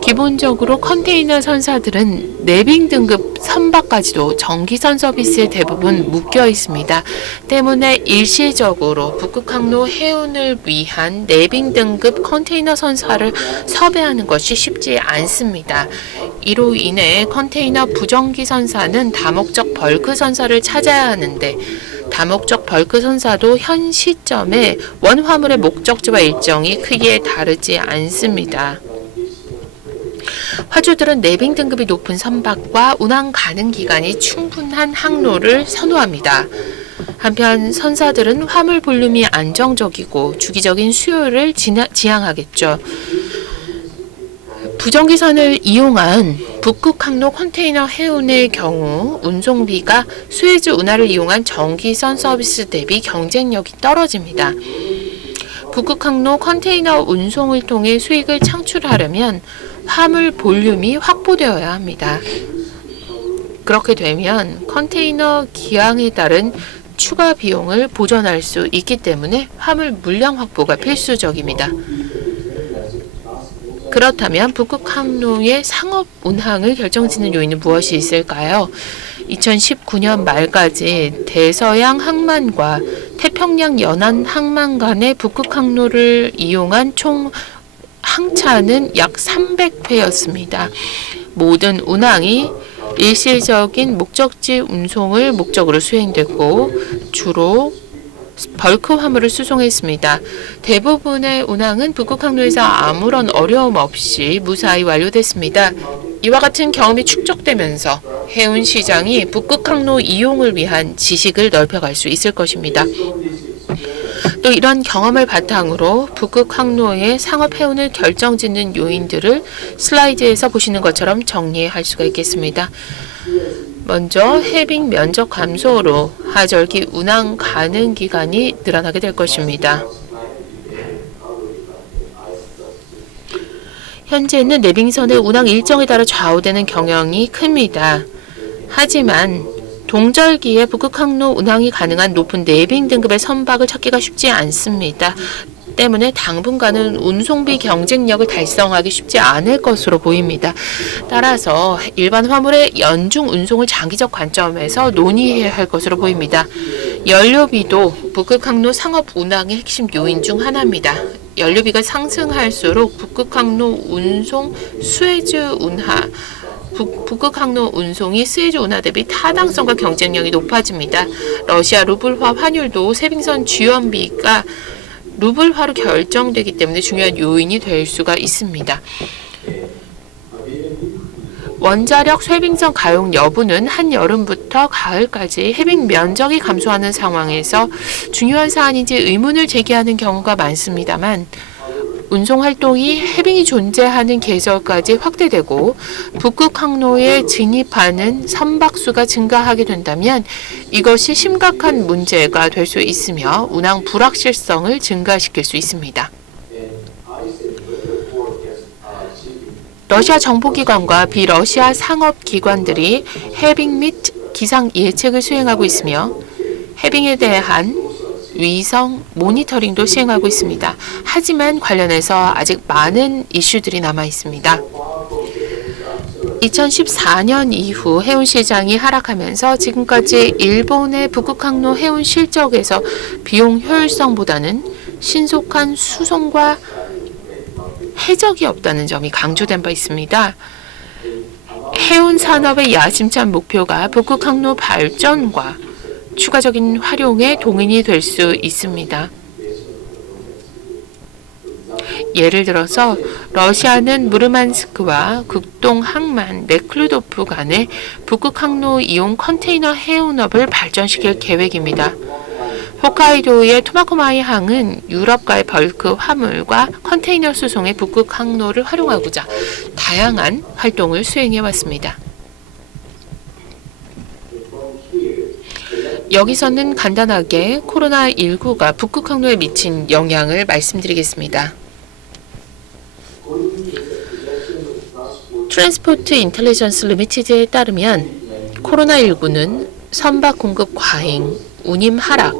기본적으로 컨테이너 선사들은 내빙 등급 선박까지도 정기선 서비스에 대부분 묶여 있습니다. 때문에 일시적으로 북극 항로 해운을 위한 내빙 등급 컨테이너 선사를 섭외하는 것이 쉽지 않습니다. 이로 인해 컨테이너 부정기 선사는 다목적 벌크 선사를 찾아야 하는데 다목적 벌크 선사도 현 시점에 원 화물의 목적지와 일정이 크게 다르지 않습니다. 화주들은 내빙 등급이 높은 선박과 운항 가능 기간이 충분한 항로를 선호합니다. 한편 선사들은 화물 볼륨이 안정적이고 주기적인 수요를 지향하겠죠. 부정기선을 이용한 북극 항로 컨테이너 해운의 경우 운송비가 수에즈 운하를 이용한 정기선 서비스 대비 경쟁력이 떨어집니다. 북극 항로 컨테이너 운송을 통해 수익을 창출하려면 화물 볼륨이 확보되어야 합니다. 그렇게 되면 컨테이너 기항에 따른 추가 비용을 보전할 수 있기 때문에 화물 물량 확보가 필수적입니다. 그렇다면 북극 항로의 상업 운항을 결정짓는 요인은 무엇이 있을까요? 2019년 말까지 대서양 항만과 태평양 연안 항만 간의 북극 항로를 이용한 총 항차는 약 300회였습니다. 모든 운항이 일시적인 목적지 운송을 목적으로 수행됐고 주로 벌크 화물을 수송했습니다. 대부분의 운항은 북극 항로에서 아무런 어려움 없이 무사히 완료됐습니다. 이와 같은 경험이 축적되면서 해운 시장이 북극 항로 이용을 위한 지식을 넓혀갈 수 있을 것입니다. 또 이런 경험을 바탕으로 북극 항로의 상업 해운을 결정짓는 요인들을 슬라이드에서 보시는 것처럼 정리할 수가 있겠습니다. 먼저 해빙 면적 감소로 하절기 운항 가능 기간이 늘어나게 될 것입니다. 현재는 내빙선의 운항 일정에 따라 좌우되는 경향이 큽니다. 하지만 동절기에 북극 항로 운항이 가능한 높은 내빙 등급의 선박을 찾기가 쉽지 않습니다. 때문에 당분간은 운송비 경쟁력을 달성하기 쉽지 않을 것으로 보입니다. 따라서 일반 화물의 연중 운송을 장기적 관점에서 논의해야 할 것으로 보입니다. 연료비도 북극 항로 상업 운항의 핵심 요인 중 하나입니다. 연료비가 상승할수록 북극 항로 운송 수에즈 운하 북극 항로 운송이 스에즈 운하 대비 타당성과 경쟁력이 높아집니다. 러시아 루블화 환율도 세빙선 지원비가 루블화로 결정되기 때문에 중요한 요인이 될 수가 있습니다. 원자력 쇄빙선 가용 여부는 한여름부터 가을까지 해빙 면적이 감소하는 상황에서 중요한 사안인지 의문을 제기하는 경우가 많습니다만 운송 활동이 해빙이 존재하는 계절까지 확대되고 북극 항로에 진입하는 선박수가 증가하게 된다면 이것이 심각한 문제가 될 수 있으며 운항 불확실성을 증가시킬 수 있습니다. 러시아 정보기관과 비러시아 상업기관들이 해빙 및 기상 예측을 수행하고 있으며 해빙에 대한 위성 모니터링도 시행하고 있습니다. 하지만 관련해서 아직 많은 이슈들이 남아 있습니다. 2014년 이후 해운 시장이 하락하면서 지금까지 일본의 북극 항로 해운 실적에서 비용 효율성보다는 신속한 수송과 해적이 없다는 점이 강조된 바 있습니다. 해운 산업의 야심찬 목표가 북극 항로 발전과 추가적인 활용에 동인이 될 수 있습니다. 예를 들어서 러시아는 무르만스크와 극동 항만 네클루도프 간의 북극 항로 이용 컨테이너 해운업을 발전시킬 계획입니다. 홋카이도의 토마코마이 항은 유럽과의 벌크 화물과 컨테이너 수송의 북극 항로를 활용하고자 다양한 활동을 수행해 왔습니다. 여기서는 간단하게 코로나19가 북극 항로에 미친 영향을 말씀드리겠습니다. 트랜스포트 인텔리전스 리미티드에 따르면 코로나19는 선박 공급 과잉, 운임 하락,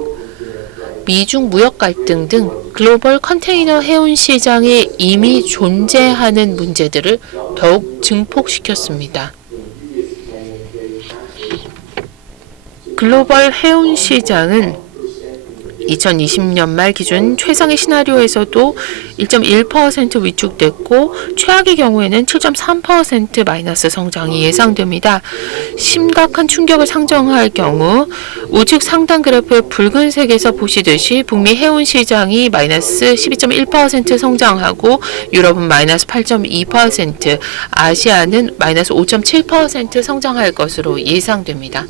미중 무역 갈등 등 글로벌 컨테이너 해운 시장에 이미 존재하는 문제들을 더욱 증폭시켰습니다. 글로벌 해운 시장은 2020년 말 기준 최상의 시나리오에서도 1.1% 위축됐고 최악의 경우에는 7.3% 마이너스 성장이 예상됩니다. 심각한 충격을 상정할 경우 우측 상단 그래프의 붉은색에서 보시듯이 북미 해운 시장이 마이너스 12.1% 성장하고 유럽은 마이너스 8.2%, 아시아는 마이너스 5.7% 성장할 것으로 예상됩니다.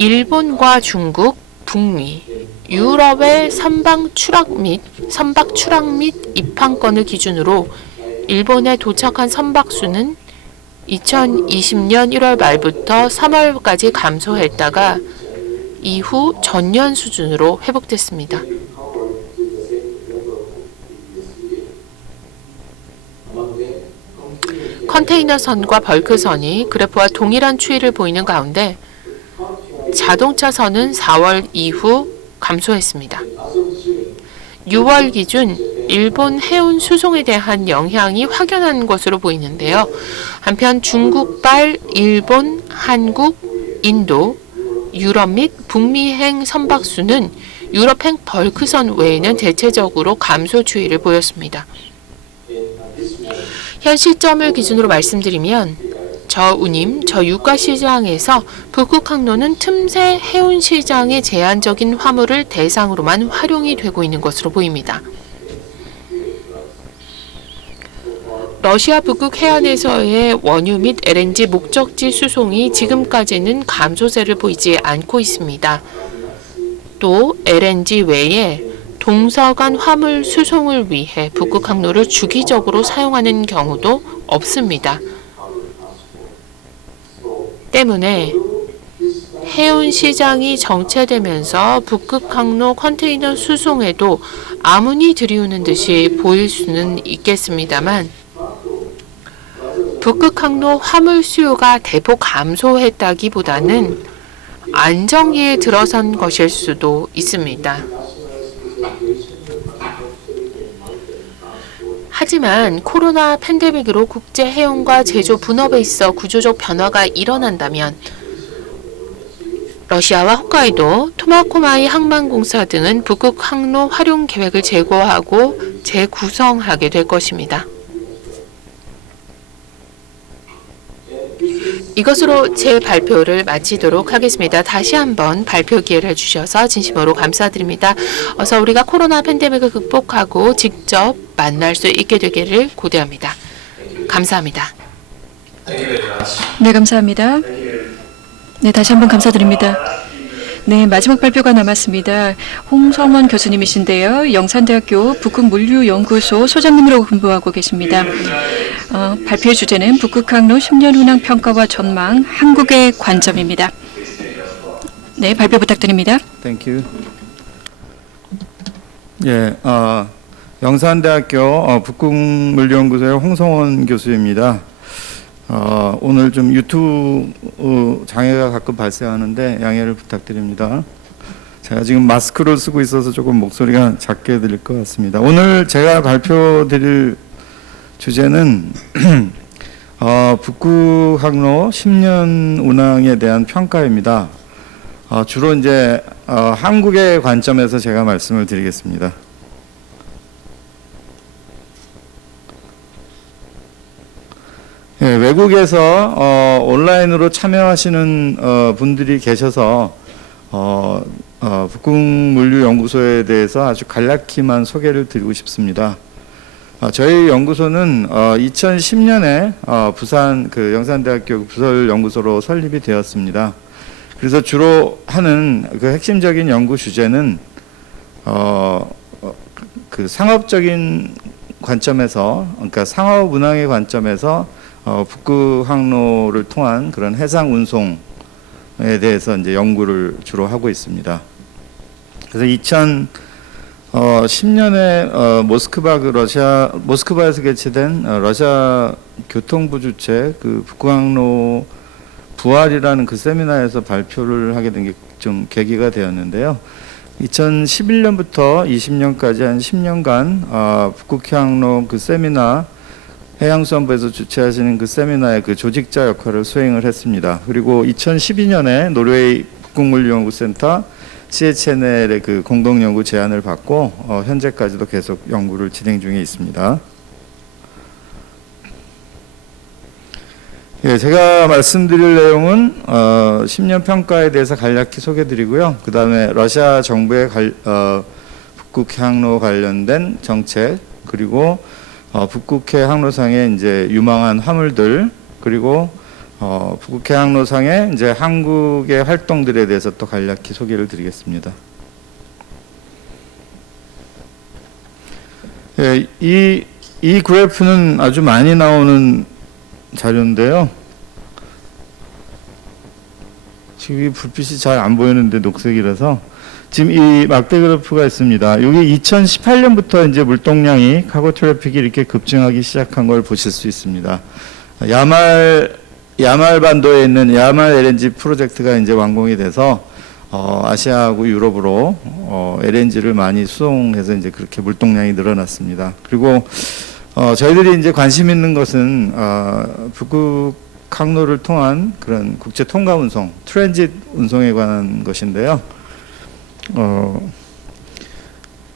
일본과 중국, 북미, 유럽의 선박 추락 및 입항권을 기준으로 일본에 도착한 선박 수는 2020년 1월 말부터 3월까지 감소했다가 이후 전년 수준으로 회복됐습니다. 컨테이너선과 벌크선이 그래프와 동일한 추이를 보이는 가운데 자동차선은 4월 이후 감소했습니다. 6월 기준 일본 해운 수송에 대한 영향이 확연한 것으로 보이는데요. 한편 중국발 일본, 한국, 인도, 유럽 및 북미행 선박수는 유럽행 벌크선 외에는 대체적으로 감소 추이를 보였습니다. 현 시점을 기준으로 말씀드리면 저운임, 저유가 시장에서 북극 항로는 틈새 해운 시장의 제한적인 화물을 대상으로만 활용이 되고 있는 것으로 보입니다. 러시아 북극 해안에서의 원유 및 LNG 목적지 수송이 지금까지는 감소세를 보이지 않고 있습니다. 또 LNG 외에 동서간 화물 수송을 위해 북극 항로를 주기적으로 사용하는 경우도 없습니다. 때문에 해운 시장이 정체되면서 북극 항로 컨테이너 수송에도 아무니 들이우는 듯이 보일 수는 있겠습니다만 북극 항로 화물 수요가 대폭 감소했다기보다는 안정기에 들어선 것일 수도 있습니다. 하지만 코로나 팬데믹으로 국제 해운과 제조 분업에 있어 구조적 변화가 일어난다면 러시아와 홋카이도, 토마코마이 항만공사 등은 북극 항로 활용 계획을 재고하고 재구성하게 될 것입니다. 이것으로 제 발표를 마치도록 하겠습니다. 다시 한번 발표 기회를 주셔서 진심으로 감사드립니다. 어서 우리가 코로나 팬데믹을 극복하고 직접 만날 수 있게 되기를 고대합니다. 감사합니다. 네, 감사합니다. 네, 다시 한번 감사드립니다. 네, 마지막 발표가 남았습니다. 홍성원 교수님이신데요. 영산대학교 북극물류연구소 소장님으로 근무하고 계십니다. 발표의 주제는 북극항로 10년 운항 평가와 전망, 한국의 관점입니다. 네, 발표 부탁드립니다. Thank you. 예, 영산대학교 북극물연구소의 홍성원 교수입니다. 오늘 좀 유튜브 장애가 가끔 발생하는데 양해를 부탁드립니다. 제가 지금 마스크를 쓰고 있어서 조금 목소리가 작게 들릴 것 같습니다. 오늘 제가 발표드릴 주제는 북극항로 10년 운항에 대한 평가입니다. 주로 이제 한국의 관점에서 제가 말씀을 드리겠습니다. 예, 외국에서 온라인으로 참여하시는 분들이 계셔서 북극물류연구소에 대해서 아주 간략히만 소개를 드리고 싶습니다. 저희 연구소는 2010년에 부산 영산대학교 부설연구소로 설립이 되었습니다. 그래서 주로 하는 그 핵심적인 연구 주제는 그 상업적인 관점에서, 그러니까 상업 운항의 관점에서 북극항로를 통한 그런 해상 운송에 대해서 이제 연구를 주로 하고 있습니다. 그래서 2010년에 모스크바에서 개최된 러시아 교통부 주최 그 북극항로 부활이라는 그 세미나에서 발표를 하게 된 게 좀 계기가 되었는데요. 2011년부터 20년까지 한 10년간 북극항로 그 세미나 해양수산부에서 주최하시는 그 세미나의 그 조직자 역할을 수행을 했습니다. 그리고 2012년에 노르웨이 북극물연구센터 CHNL의 그 공동연구 제안을 받고 현재까지도 계속 연구를 진행 중에 있습니다. 예, 제가 말씀드릴 내용은 10년 평가에 대해서 간략히 소개드리고요. 그 다음에 러시아 정부의 북극항로 관련된 정책, 그리고 북극해 항로상의 이제 유망한 화물들, 그리고 북극해 항로상의 이제 한국의 활동들에 대해서 또 간략히 소개를 드리겠습니다. 예, 이 그래프는 아주 많이 나오는 자료인데요. 지금 이 불빛이 잘 안 보이는데 녹색이라서 지금 이 막대 그래프가 있습니다. 여기 2018년부터 이제 물동량이 카고 트래픽이 이렇게 급증하기 시작한 걸 보실 수 있습니다. 야말 반도에 있는 야말 LNG 프로젝트가 이제 완공이 돼서 아시아하고 유럽으로 LNG를 많이 수송해서 이제 그렇게 물동량이 늘어났습니다. 그리고 저희들이 이제 관심 있는 것은 북극 항로를 통한 그런 국제 통가 운송, 트랜짓 운송에 관한 것인데요.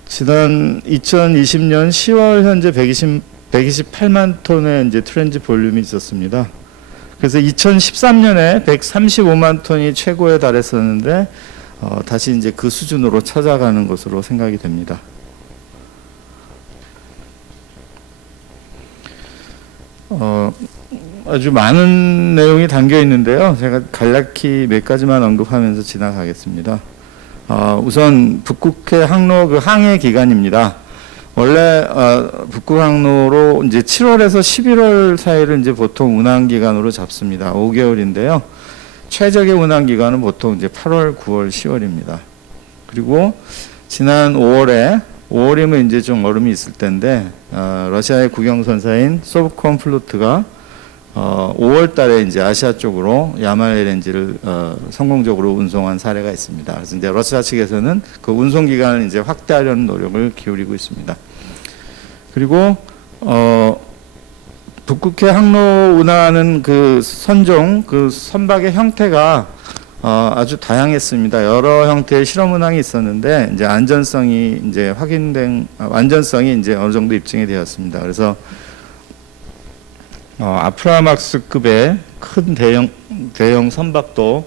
지난 2020년 10월 현재 128만 톤의 이제 트랜짓 볼륨이 있었습니다. 그래서 2013년에 135만 톤이 최고에 달했었는데 다시 이제 그 수준으로 찾아가는 것으로 생각이 됩니다. 아주 많은 내용이 담겨 있는데요. 제가 간략히 몇 가지만 언급하면서 지나가겠습니다. 우선 북극해 항로 그 항해 기간입니다. 원래 북극 항로로 이제 7월에서 11월 사이를 이제 보통 운항 기간으로 잡습니다. 5개월인데요. 최적의 운항 기간은 보통 이제 8월, 9월, 10월입니다. 그리고 지난 5월이면 이제 좀 얼음이 있을 때인데 러시아의 국영선사인 소브콘플루트가 5월 달에 이제 아시아 쪽으로 야말 LNG를 성공적으로 운송한 사례가 있습니다. 그래서 이제 러시아 측에서는 그 운송 기간을 이제 확대하려는 노력을 기울이고 있습니다. 그리고 북극해 항로 운항하는 그 선종, 그 선박의 형태가 아주 다양했습니다. 여러 형태의 실험 운항이 있었는데 이제 안전성이 이제 확인된 완전성이 이제 어느 정도 입증이 되었습니다. 그래서 아프라막스급의 큰 대형 선박도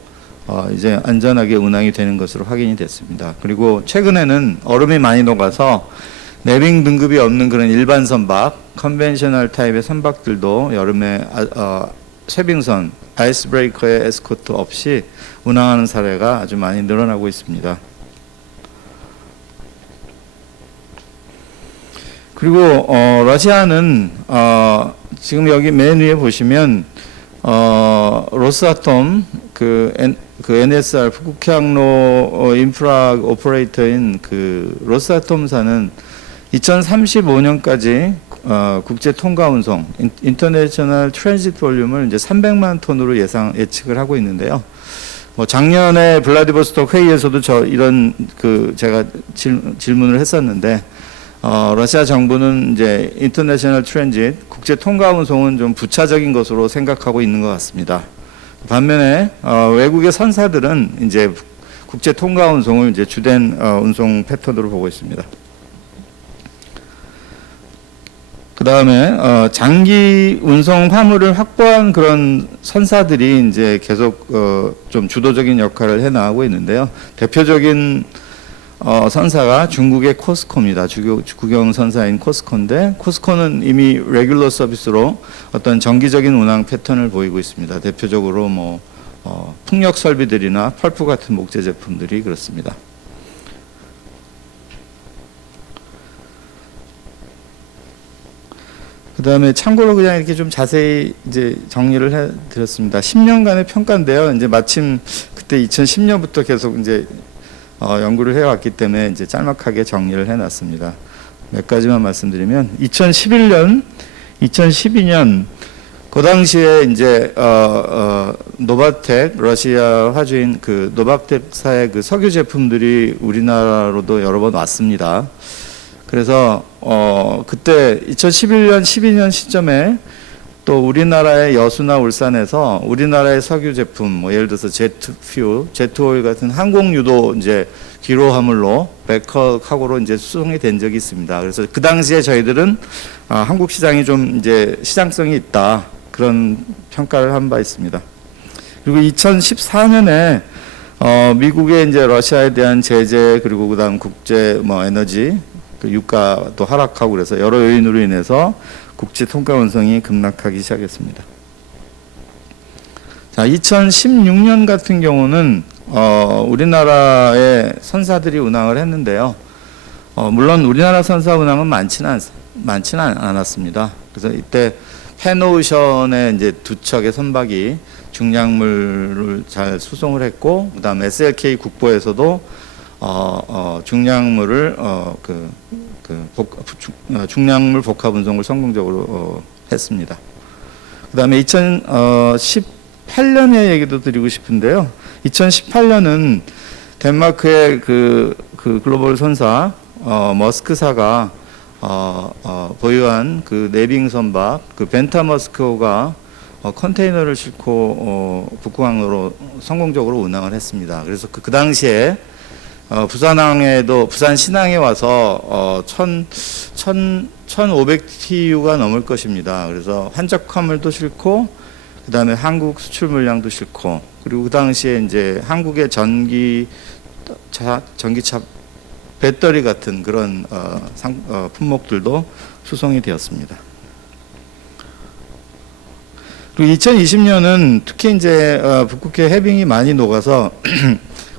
이제 안전하게 운항이 되는 것으로 확인이 됐습니다. 그리고 최근에는 얼음이 많이 녹아서 내빙 등급이 없는 그런 일반 선박, 컨벤셔널 타입의 선박들도 여름에 쇄빙선, 아이스브레이커의 에스코트 없이 운항하는 사례가 아주 많이 늘어나고 있습니다. 그리고 러시아는 지금 여기 맨 위에 보시면 로스아톰 그 NSR 북극해양로 인프라 오퍼레이터인 그 로스아톰사는 2035년까지 국제 통과 운송 인터내셔널 트랜짓 볼륨을 이제 300만 톤으로 예측을 하고 있는데요. 뭐 작년에 블라디보스톡 회의에서도 이런 제가 질문을 했었는데 러시아 정부는 이제 인터내셔널 트랜짓 국제 통과 운송은 좀 부차적인 것으로 생각하고 있는 것 같습니다. 반면에 외국의 선사들은 이제 국제 통과 운송을 이제 주된 운송 패턴으로 보고 있습니다. 그 다음에 장기 운송 화물을 확보한 그런 선사들이 이제 계속 좀 주도적인 역할을 해 나가고 있는데요. 대표적인 선사가 중국의 코스코입니다. 국영 선사인 코스코인데 코스코는 이미 레귤러 서비스로 어떤 정기적인 운항 패턴을 보이고 있습니다. 대표적으로 뭐 풍력 설비들이나 펄프 같은 목재 제품들이 그렇습니다. 그 다음에 참고로 그냥 이렇게 좀 자세히 이제 정리를 해 드렸습니다. 10년간의 평가인데요. 이제 마침 그때 2010년부터 계속 이제 연구를 해왔기 때문에 이제 짤막하게 정리를 해놨습니다. 몇 가지만 말씀드리면 2011년, 2012년 그 당시에 이제 노바텍 러시아 화주인 그 노바텍사의 그 석유 제품들이 우리나라로도 여러 번 왔습니다. 그래서 그때 2011년, 12년 시점에 또 우리나라의 여수나 울산에서 우리나라의 석유 제품, 뭐 예를 들어서 제트오일 같은 항공유도 이제 기로 화물로 백허카고로 이제 수송이 된 적이 있습니다. 그래서 그 당시에 저희들은 한국 시장이 좀 이제 시장성이 있다 그런 평가를 한 바 있습니다. 그리고 2014년에 미국의 이제 러시아에 대한 제재 그리고 그다음 국제 뭐 에너지 그 유가도 하락하고 그래서 여러 요인으로 인해서 국제 통과 운송이 급락하기 시작했습니다. 자, 2016년 같은 경우는 우리나라의 선사들이 운항을 했는데요. 물론 우리나라 선사 운항은 많지는 않았습니다. 그래서 이때 펜오션의 이제 두 척의 선박이 중량물을 잘 수송을 했고, 그다음 SLK 국보에서도 중량물을 중량물 복합 운송을 성공적으로 했습니다. 그다음에 2018년의 얘기도 드리고 싶은데요. 2018년은 덴마크의 그 글로벌 선사 머스크사가 보유한 그 내빙 선박 그 벤타 머스크호가 컨테이너를 싣고 북구항로로 성공적으로 운항을 했습니다. 그래서 그 당시에 부산 신항에 와서 1,500TU가 넘을 것입니다. 그래서 환적 화물도 싣고 그다음에 한국 수출 물량도 싣고 그리고 그 당시에 이제 한국의 전기차 배터리 같은 그런 품목들도 수송이 되었습니다. 그리고 2020년은 특히 이제 북극해 해빙이 많이 녹아서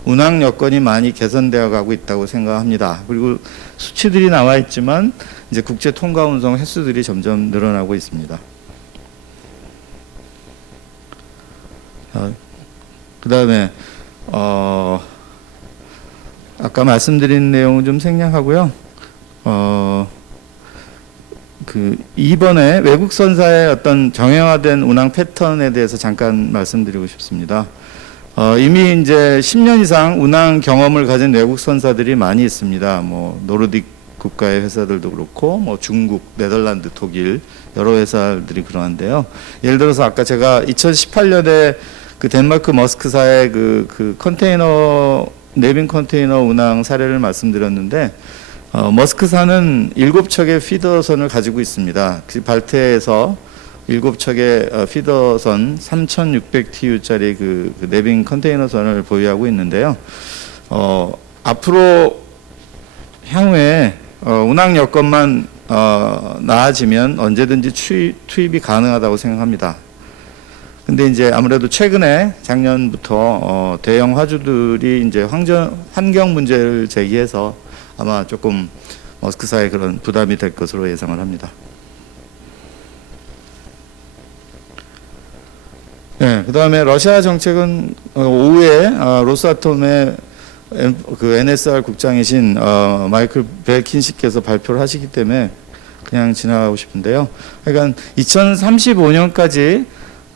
운항 여건이 많이 개선되어 가고 있다고 생각합니다. 그리고 수치들이 나와 있지만 이제 국제 통과 운송 횟수들이 점점 늘어나고 있습니다. 그다음에 아까 말씀드린 내용은 좀 생략하고요. 이번에 외국 선사의 어떤 정형화된 운항 패턴에 대해서 잠깐 말씀드리고 싶습니다. 이미 이제 10년 이상 운항 경험을 가진 외국 선사들이 많이 있습니다. 뭐 노르딕 국가의 회사들도 그렇고, 뭐 중국, 네덜란드, 독일 여러 회사들이 그러한데요. 예를 들어서 아까 제가 2018년에 그 덴마크 머스크사의 그 컨테이너 내빙 컨테이너 운항 사례를 말씀드렸는데, 머스크사는 7척의 피더선을 가지고 있습니다. 그 발트해에서 7척의 피더선 3,600TU짜리 그 내빙 컨테이너선을 보유하고 있는데요. 앞으로 향후에 운항 여건만 나아지면 언제든지 투입이 가능하다고 생각합니다. 근데 이제 아무래도 최근에 작년부터 대형 화주들이 이제 환경 문제를 제기해서 아마 조금 머스크사에 그런 부담이 될 것으로 예상을 합니다. 네, 그다음에 러시아 정책은 오후에 로스아톰의 그 NSR 국장이신 마이클 벨킨시께서 발표를 하시기 때문에 그냥 지나가고 싶은데요. 그러니까 2035년까지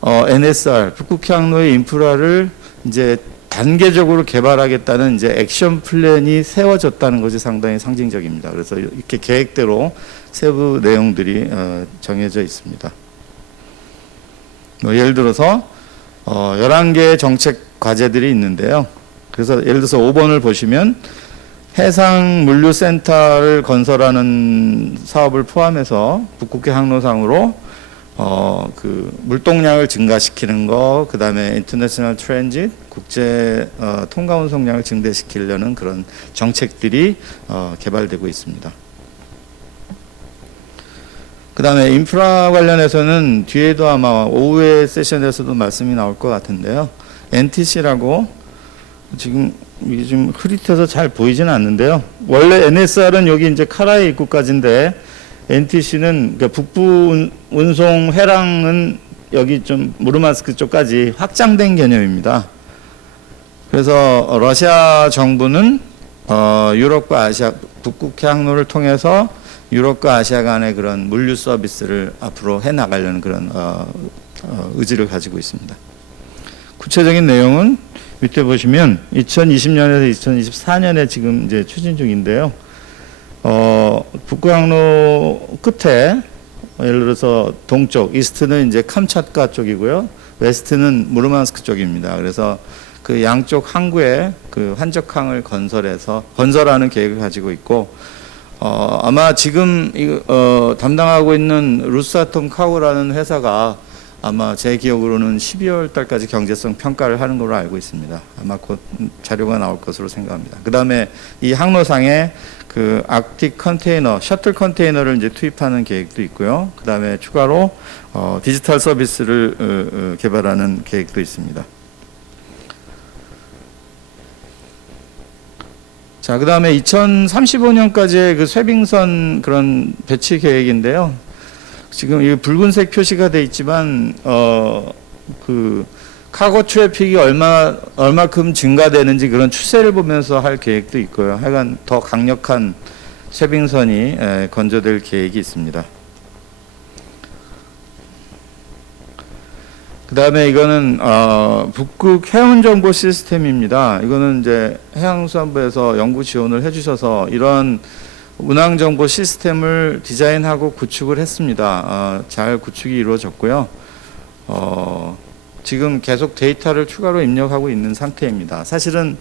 NSR 북극항로의 인프라를 이제 단계적으로 개발하겠다는 이제 액션 플랜이 세워졌다는 것이 상당히 상징적입니다. 그래서 이렇게 계획대로 세부 내용들이 정해져 있습니다. 예를 들어서 11개의 정책 과제들이 있는데요. 그래서 예를 들어서 5번을 보시면 해상 물류센터를 건설하는 사업을 포함해서 북극해 항로상으로 그 물동량을 증가시키는 거, 그 다음에 인터내셔널 트랜짓, 국제 통가 운송량을 증대시키려는 그런 정책들이 개발되고 있습니다. 그 다음에 인프라 관련해서는 뒤에도 아마 오후의 세션에서도 말씀이 나올 것 같은데요. NTC라고 지금 이게 좀 흐릿해서 잘 보이지는 않는데요. 원래 NSR은 여기 이제 카라의 입구까지인데 NTC는 그러니까 북부 운송 회랑은 여기 좀 무르만스크 쪽까지 확장된 개념입니다. 그래서 러시아 정부는 유럽과 아시아 북극해 항로를 통해서 유럽과 아시아 간의 그런 물류 서비스를 앞으로 해 나가려는 그런 의지를 가지고 있습니다. 구체적인 내용은 밑에 보시면 2020년에서 2024년에 지금 이제 추진 중인데요. 북극항로 끝에 예를 들어서 동쪽, 이스트는 이제 캄차tka 쪽이고요. 웨스트는 무르만스크 쪽입니다. 그래서 그 양쪽 항구에 그 환적항을 건설하는 계획을 가지고 있고, 아마 지금 담당하고 있는 루스아톰 카고라는 회사가 아마 제 기억으로는 12월 달까지 경제성 평가를 하는 걸로 알고 있습니다. 아마 곧 자료가 나올 것으로 생각합니다. 그 다음에 이 항로상에 그 아크틱 컨테이너, 셔틀 컨테이너를 이제 투입하는 계획도 있고요. 그 다음에 추가로 디지털 서비스를 개발하는 계획도 있습니다. 자, 그 다음에 2035년까지의 그 쇄빙선 그런 배치 계획인데요. 지금 이 붉은색 표시가 돼 있지만, 그 카고 트래픽이 얼마큼 증가되는지 그런 추세를 보면서 할 계획도 있고요. 하여간 더 강력한 쇄빙선이 건조될 계획이 있습니다. 그 다음에 이거는 북극 해운정보 시스템입니다. 이거는 이제 해양수산부에서 연구 지원을 해주셔서 이런 운항정보 시스템을 디자인하고 구축을 했습니다. 잘 구축이 이루어졌고요. 지금 계속 데이터를 추가로 입력하고 있는 상태입니다. 사실은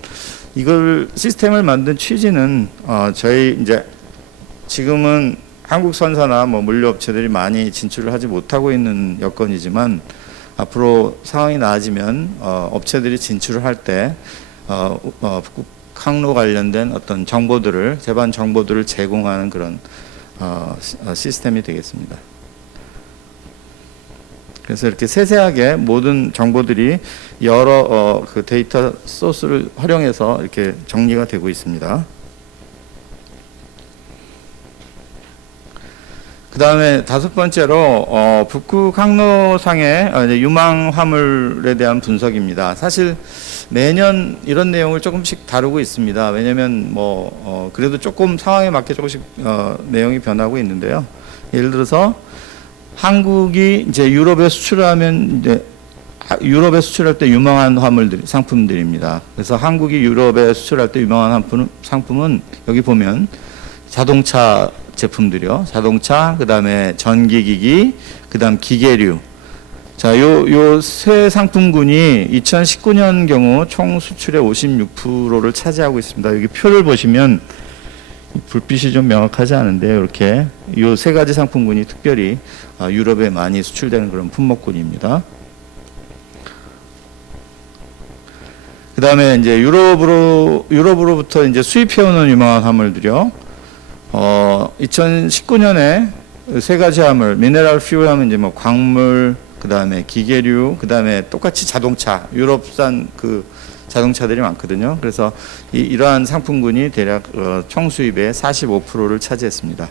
이걸 시스템을 만든 취지는 저희 이제 지금은 한국 선사나 뭐 물류업체들이 많이 진출을 하지 못하고 있는 여건이지만 앞으로 상황이 나아지면 업체들이 진출을 할 때 북극 항로 관련된 어떤 정보들을 제반 정보들을 제공하는 그런 시스템이 되겠습니다. 그래서 이렇게 세세하게 모든 정보들이 여러 그 데이터 소스를 활용해서 이렇게 정리가 되고 있습니다. 그 다음에 다섯 번째로 북극 항로상의 유망 화물에 대한 분석입니다. 사실 매년 이런 내용을 조금씩 다루고 있습니다. 왜냐하면 그래도 조금 상황에 맞게 조금씩 내용이 변하고 있는데요. 예를 들어서 한국이 이제 유럽에 수출하면 이제 유럽에 수출할 때 유망한 상품들입니다. 그래서 한국이 유럽에 수출할 때 유망한 상품은 여기 보면 자동차 제품들이요. 자동차, 그 다음에 전기기기, 그 다음 기계류. 자, 요 세 상품군이 2019년 경우 총 수출의 56%를 차지하고 있습니다. 여기 표를 보시면 불빛이 좀 명확하지 않은데요. 이렇게 요 세 가지 상품군이 특별히 유럽에 많이 수출되는 그런 품목군입니다. 그 다음에 이제 유럽으로부터 이제 수입해오는 유망한 화물들이요. 2019년에 세 가지 화물, 미네랄 퓨얼 하면 이제 뭐 광물, 그다음에 기계류, 그다음에 똑같이 자동차, 유럽산 그 자동차들이 많거든요. 그래서 이러한 상품군이 대략 총 수입의 45%를 차지했습니다.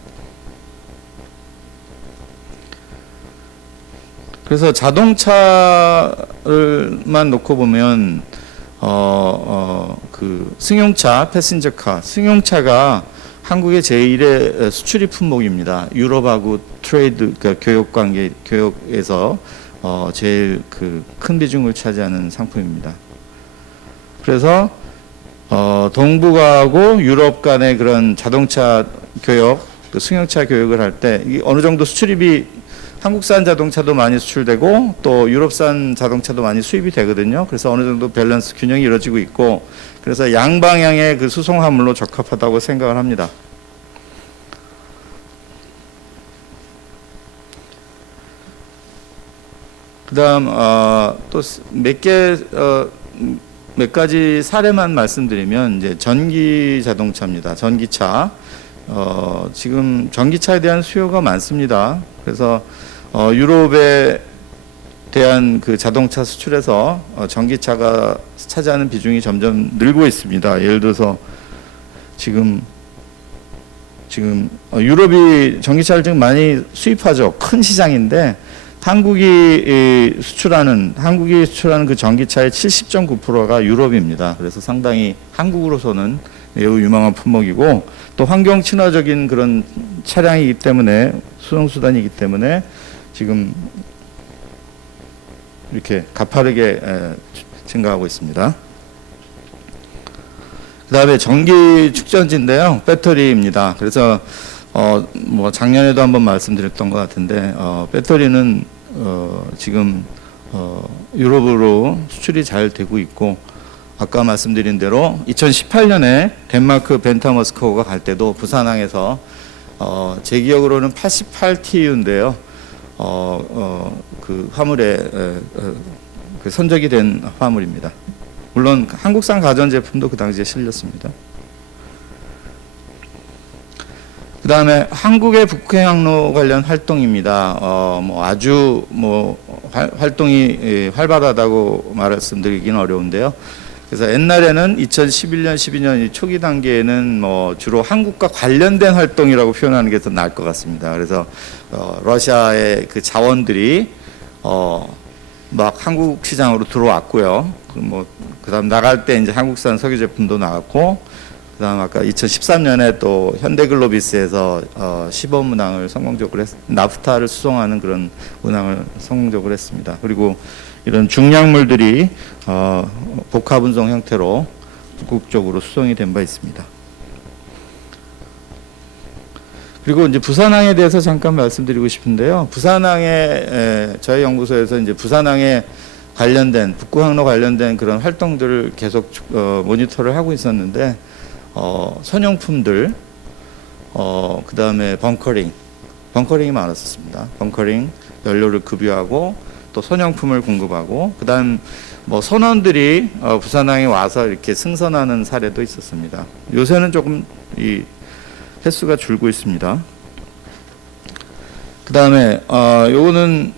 그래서 자동차를만 놓고 보면 그 승용차, 패신저카, 승용차가 한국의 제1의 수출입 품목입니다. 유럽하고 트레이드, 그러니까 교역에서 제일 그 큰 비중을 차지하는 상품입니다. 그래서 동북아하고 유럽 간의 그런 자동차 교역, 그 승용차 교역을 할 때 어느 정도 수출입이 한국산 자동차도 많이 수출되고 또 유럽산 자동차도 많이 수입이 되거든요. 그래서 어느 정도 밸런스 균형이 이루어지고 있고, 그래서 양방향의 그 수송 화물로 적합하다고 생각을 합니다. 그다음 또 몇 가지 사례만 말씀드리면, 이제 전기 자동차입니다. 전기차. 지금 전기차에 대한 수요가 많습니다. 그래서 유럽에 대한 그 자동차 수출에서 전기차가 차지하는 비중이 점점 늘고 있습니다. 예를 들어서 지금 유럽이 전기차를 지금 많이 수입하죠. 큰 시장인데 한국이 수출하는 그 전기차의 70.9%가 유럽입니다. 그래서 상당히 한국으로서는 매우 유망한 품목이고, 또 환경 친화적인 그런 차량이기 때문에, 수송수단이기 때문에 지금 이렇게 가파르게 증가하고 있습니다. 그 다음에 전기 축전지인데요. 배터리입니다. 그래서 뭐 작년에도 한번 말씀드렸던 것 같은데, 배터리는 지금 유럽으로 수출이 잘 되고 있고, 아까 말씀드린 대로 2018년에 덴마크 벤타머스코가 갈 때도 부산항에서 제 기억으로는 88TU인데요. 그 화물에 그 선적이 된 화물입니다. 물론 한국산 가전제품도 그 당시에 실렸습니다. 그 다음에 한국의 북해항로 관련 활동입니다. 뭐 아주 활동이 활발하다고 말씀드리기는 어려운데요. 그래서 옛날에는 2011년, 12년 초기 단계에는 뭐 주로 한국과 관련된 활동이라고 표현하는 게 더 나을 것 같습니다. 그래서 러시아의 그 자원들이 막 한국 시장으로 들어왔고요. 그다음 나갈 때 이제 한국산 석유 제품도 나왔고, 그다음 아까 2013년에 또 현대글로비스에서 시범 운항을 성공적으로 나프타를 수송하는 그런 운항을 성공적으로 했습니다. 그리고 이런 중량물들이 복합 운송 형태로 북극 쪽으로 수송이 된 바 있습니다. 그리고 이제 부산항에 대해서 잠깐 말씀드리고 싶은데요. 부산항에 저희 연구소에서 이제 부산항에 관련된 북구항로 관련된 그런 활동들을 계속 모니터를 하고 있었는데, 선용품들, 그 다음에 벙커링이 많았었습니다. 벙커링, 연료를 급유하고 또 선용품을 공급하고, 그 다음 뭐 선원들이 부산항에 와서 이렇게 승선하는 사례도 있었습니다. 요새는 조금 이 횟수가 줄고 있습니다. 그 다음에 요거는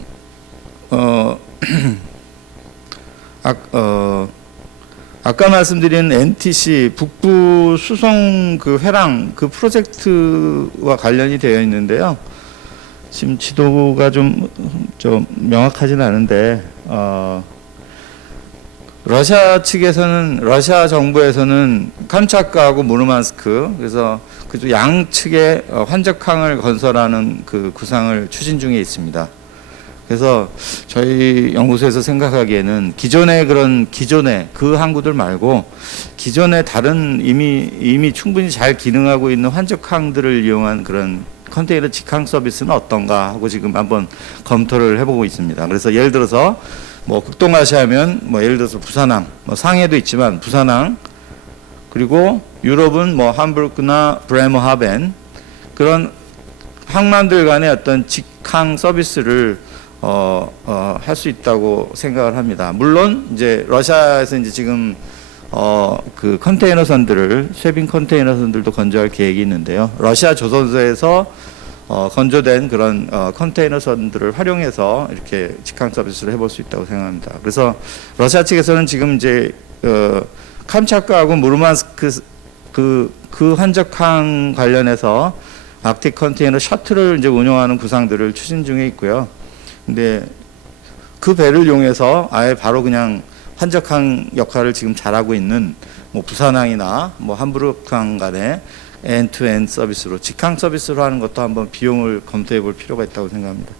아까 말씀드린 NTC 북부 수송 그 회랑 그 프로젝트와 관련이 되어 있는데요. 지금 지도가 좀 명확하지는 않은데, 러시아 측에서는, 러시아 정부에서는 캄차크하고 무르만스크, 그래서 그 양측에 환적항을 건설하는 그 구상을 추진 중에 있습니다. 그래서 저희 연구소에서 생각하기에는 기존의 그 항구들 말고 기존의 다른 이미 충분히 잘 기능하고 있는 환적항들을 이용한 그런 컨테이너 직항 서비스는 어떤가 하고 지금 한번 검토를 해보고 있습니다. 그래서 예를 들어서 뭐 극동아시아면 뭐 예를 들어서 부산항, 뭐 상해도 있지만 부산항, 그리고 유럽은 뭐 함부르크나 브레머하벤, 그런 항만들 간의 어떤 직항 서비스를 할 수 있다고 생각을 합니다. 물론 이제 러시아에서 이제 지금 그 컨테이너선들을, 쇄빈 컨테이너선들도 건조할 계획이 있는데요. 러시아 조선소에서 건조된 그런 컨테이너선들을 활용해서 이렇게 직항 서비스를 해볼 수 있다고 생각합니다. 그래서 러시아 측에서는 지금 이제 캄차크하고 무르만스크 그 환적항 관련해서 아크틱 컨테이너 셔틀을 이제 운영하는 구상들을 추진 중에 있고요. 근데 그 배를 이용해서 아예 바로 그냥 환적항 역할을 지금 잘하고 있는 뭐 부산항이나 뭐 함부르크항 간의 엔투엔드 서비스로 직항 서비스로 하는 것도 한번 비용을 검토해 볼 필요가 있다고 생각합니다.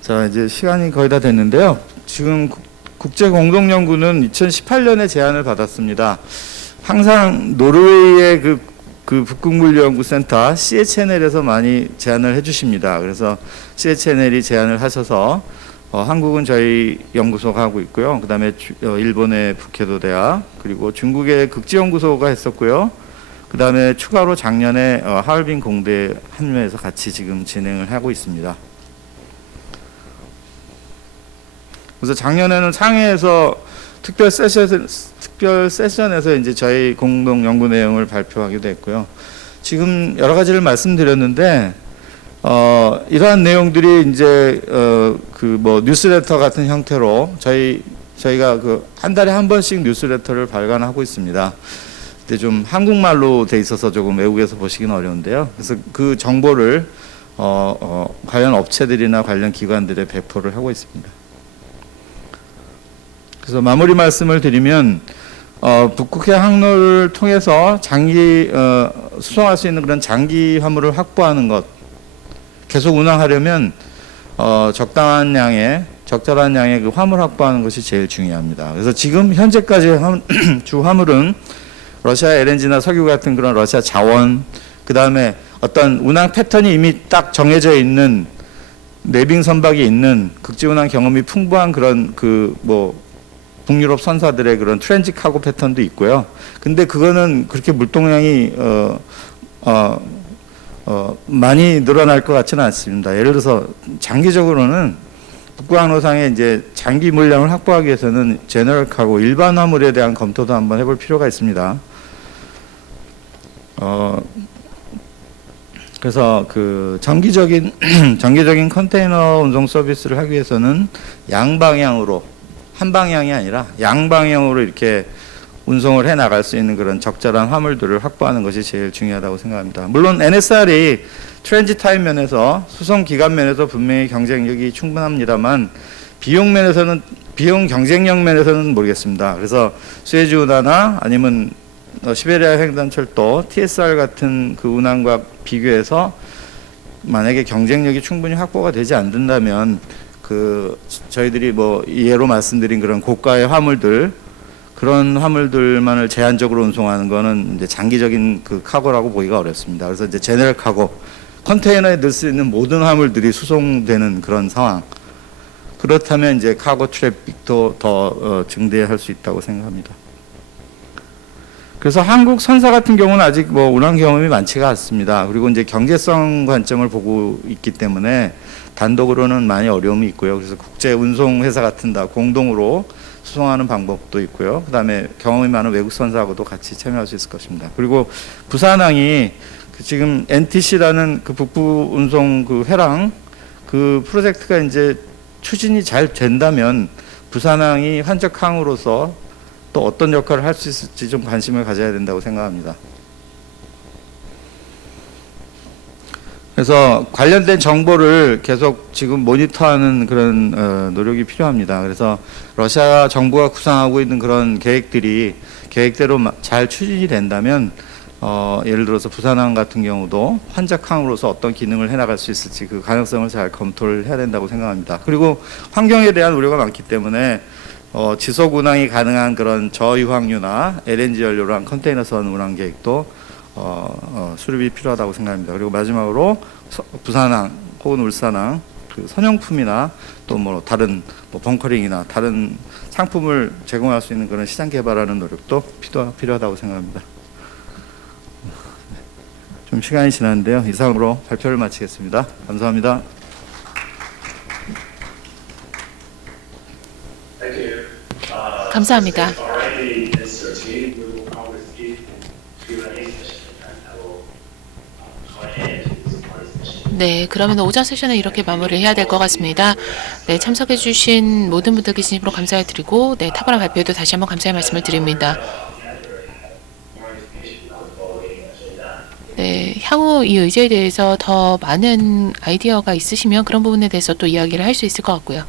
자, 이제 시간이 거의 다 됐는데요. 지금 국제공동연구는 2018년에 제안을 받았습니다. 항상 노르웨이의 그 북극물리연구센터 CHNL에서 많이 제안을 해주십니다. 그래서 CHNL이 제안을 하셔서 한국은 저희 연구소가 하고 있고요. 그 다음에 일본의 북해도 대학, 그리고 중국의 극지연구소가 했었고요. 그 다음에 추가로 작년에 하얼빈 공대 한류에서 같이 지금 진행을 하고 있습니다. 그래서 작년에는 상해에서 특별 세션에서 이제 저희 공동 연구 내용을 발표하기도 했고요. 지금 여러 가지를 말씀드렸는데 이러한 내용들이 이제 그 뭐 뉴스레터 같은 형태로 저희가 그 한 달에 한 번씩 뉴스레터를 발간하고 있습니다. 근데 좀 한국말로 돼 있어서 조금 외국에서 보시기는 어려운데요. 그래서 그 정보를 관련 업체들이나 관련 기관들에 배포를 하고 있습니다. 그래서 마무리 말씀을 드리면 북극해 항로를 통해서 수송할 수 있는 그런 장기 화물을 확보하는 것, 계속 운항하려면 적절한 양의 그 화물 확보하는 것이 제일 중요합니다. 그래서 지금 현재까지 주 화물은 러시아 LNG나 석유 같은 그런 러시아 자원, 그 다음에 어떤 운항 패턴이 이미 딱 정해져 있는 내빙 선박이 있는 극지 운항 경험이 풍부한 그런 북유럽 선사들의 그런 트랜짓 카고 패턴도 있고요. 근데 그거는 그렇게 물동량이 많이 늘어날 것 같지는 않습니다. 예를 들어서 장기적으로는 북극항로상에 이제 장기 물량을 확보하기 위해서는 제너럴 카고 일반 화물에 대한 검토도 한번 해볼 필요가 있습니다. 그래서 그 정기적인 컨테이너 운송 서비스를 하기 위해서는 양방향으로, 한 방향이 아니라 양방향으로 이렇게 운송을 해 나갈 수 있는 그런 적절한 화물들을 확보하는 것이 제일 중요하다고 생각합니다. 물론 NSR이 트랜짓 타임 면에서 수송 기간 면에서 분명히 경쟁력이 충분합니다만 비용 경쟁력 면에서는 모르겠습니다. 그래서 수에즈 운하나 아니면 시베리아 횡단철도 TSR 같은 그 운항과 비교해서 만약에 경쟁력이 충분히 확보가 되지 않는다면 저희들이 뭐 예로 말씀드린 그런 고가의 화물들, 그런 화물들만을 제한적으로 운송하는 거는 이제 장기적인 그 카고라고 보기가 어렵습니다. 그래서 이제 제너럴 카고, 컨테이너에 넣을 수 있는 모든 화물들이 수송되는 그런 상황. 그렇다면 이제 카고 트래픽도 더 증대할 수 있다고 생각합니다. 그래서 한국 선사 같은 경우는 아직 뭐 운항 경험이 많지가 않습니다. 그리고 이제 경제성 관점을 보고 있기 때문에 단독으로는 많이 어려움이 있고요. 그래서 국제 운송 회사 같은 다 공동으로 수송하는 방법도 있고요. 그다음에 경험이 많은 외국 선사하고도 같이 참여할 수 있을 것입니다. 그리고 부산항이 지금 NTC라는 그 북부 운송 그 회랑 그 프로젝트가 이제 추진이 잘 된다면 부산항이 환적항으로서 또 어떤 역할을 할 수 있을지 좀 관심을 가져야 된다고 생각합니다. 그래서 관련된 정보를 계속 지금 모니터하는 그런 노력이 필요합니다. 그래서 러시아 정부가 구상하고 있는 그런 계획대로 잘 추진이 된다면 예를 들어서 부산항 같은 경우도 환적항으로서 어떤 기능을 해나갈 수 있을지 그 가능성을 잘 검토를 해야 된다고 생각합니다. 그리고 환경에 대한 우려가 많기 때문에 지속 운항이 가능한 그런 저유황유나 LNG 연료로 한 컨테이너선 운항 계획도 수립이 필요하다고 생각합니다. 그리고 마지막으로 부산항 혹은 울산항 그 선용품이나 또 뭐 다른 뭐 벙커링이나 다른 상품을 제공할 수 있는 그런 시장 개발하는 노력도 필요하다고 생각합니다. 좀 시간이 지났는데요. 이상으로 발표를 마치겠습니다. 감사합니다. 감사합니다. 네, 그러면 오전 세션은 이렇게 마무리를 해야 될 것 같습니다. 네, 참석해주신 모든 분들께 진심으로 감사드리고, 네, 탁월한 발표에도 다시 한번 감사의 말씀을 드립니다. 네, 향후 이 의제에 대해서 더 많은 아이디어가 있으시면 그런 부분에 대해서 또 이야기를 할 수 있을 것 같고요.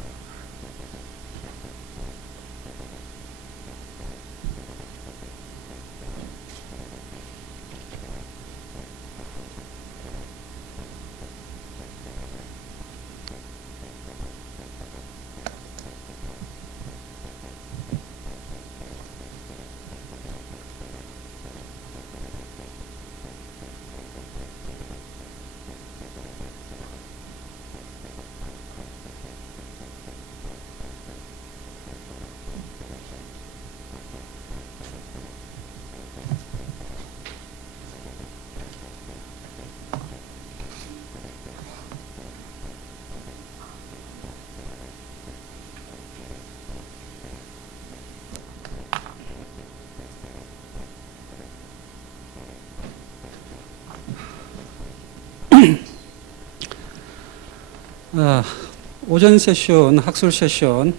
오전 세션, 학술 세션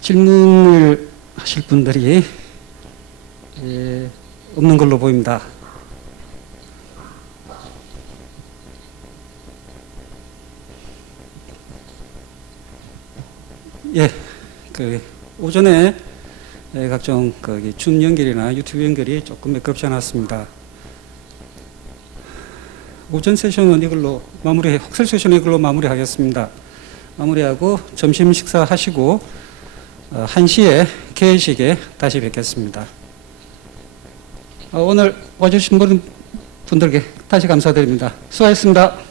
질문을 하실 분들이 없는 걸로 보입니다. 예, 오전에 각종 줌 연결이나 유튜브 연결이 조금 매끄럽지 않았습니다. 오전 세션은 이걸로 학술 세션은 이걸로 마무리하겠습니다. 마무리하고 점심 식사하시고 1시에 개회식에 다시 뵙겠습니다. 오늘 와주신 분들께 다시 감사드립니다. 수고하셨습니다.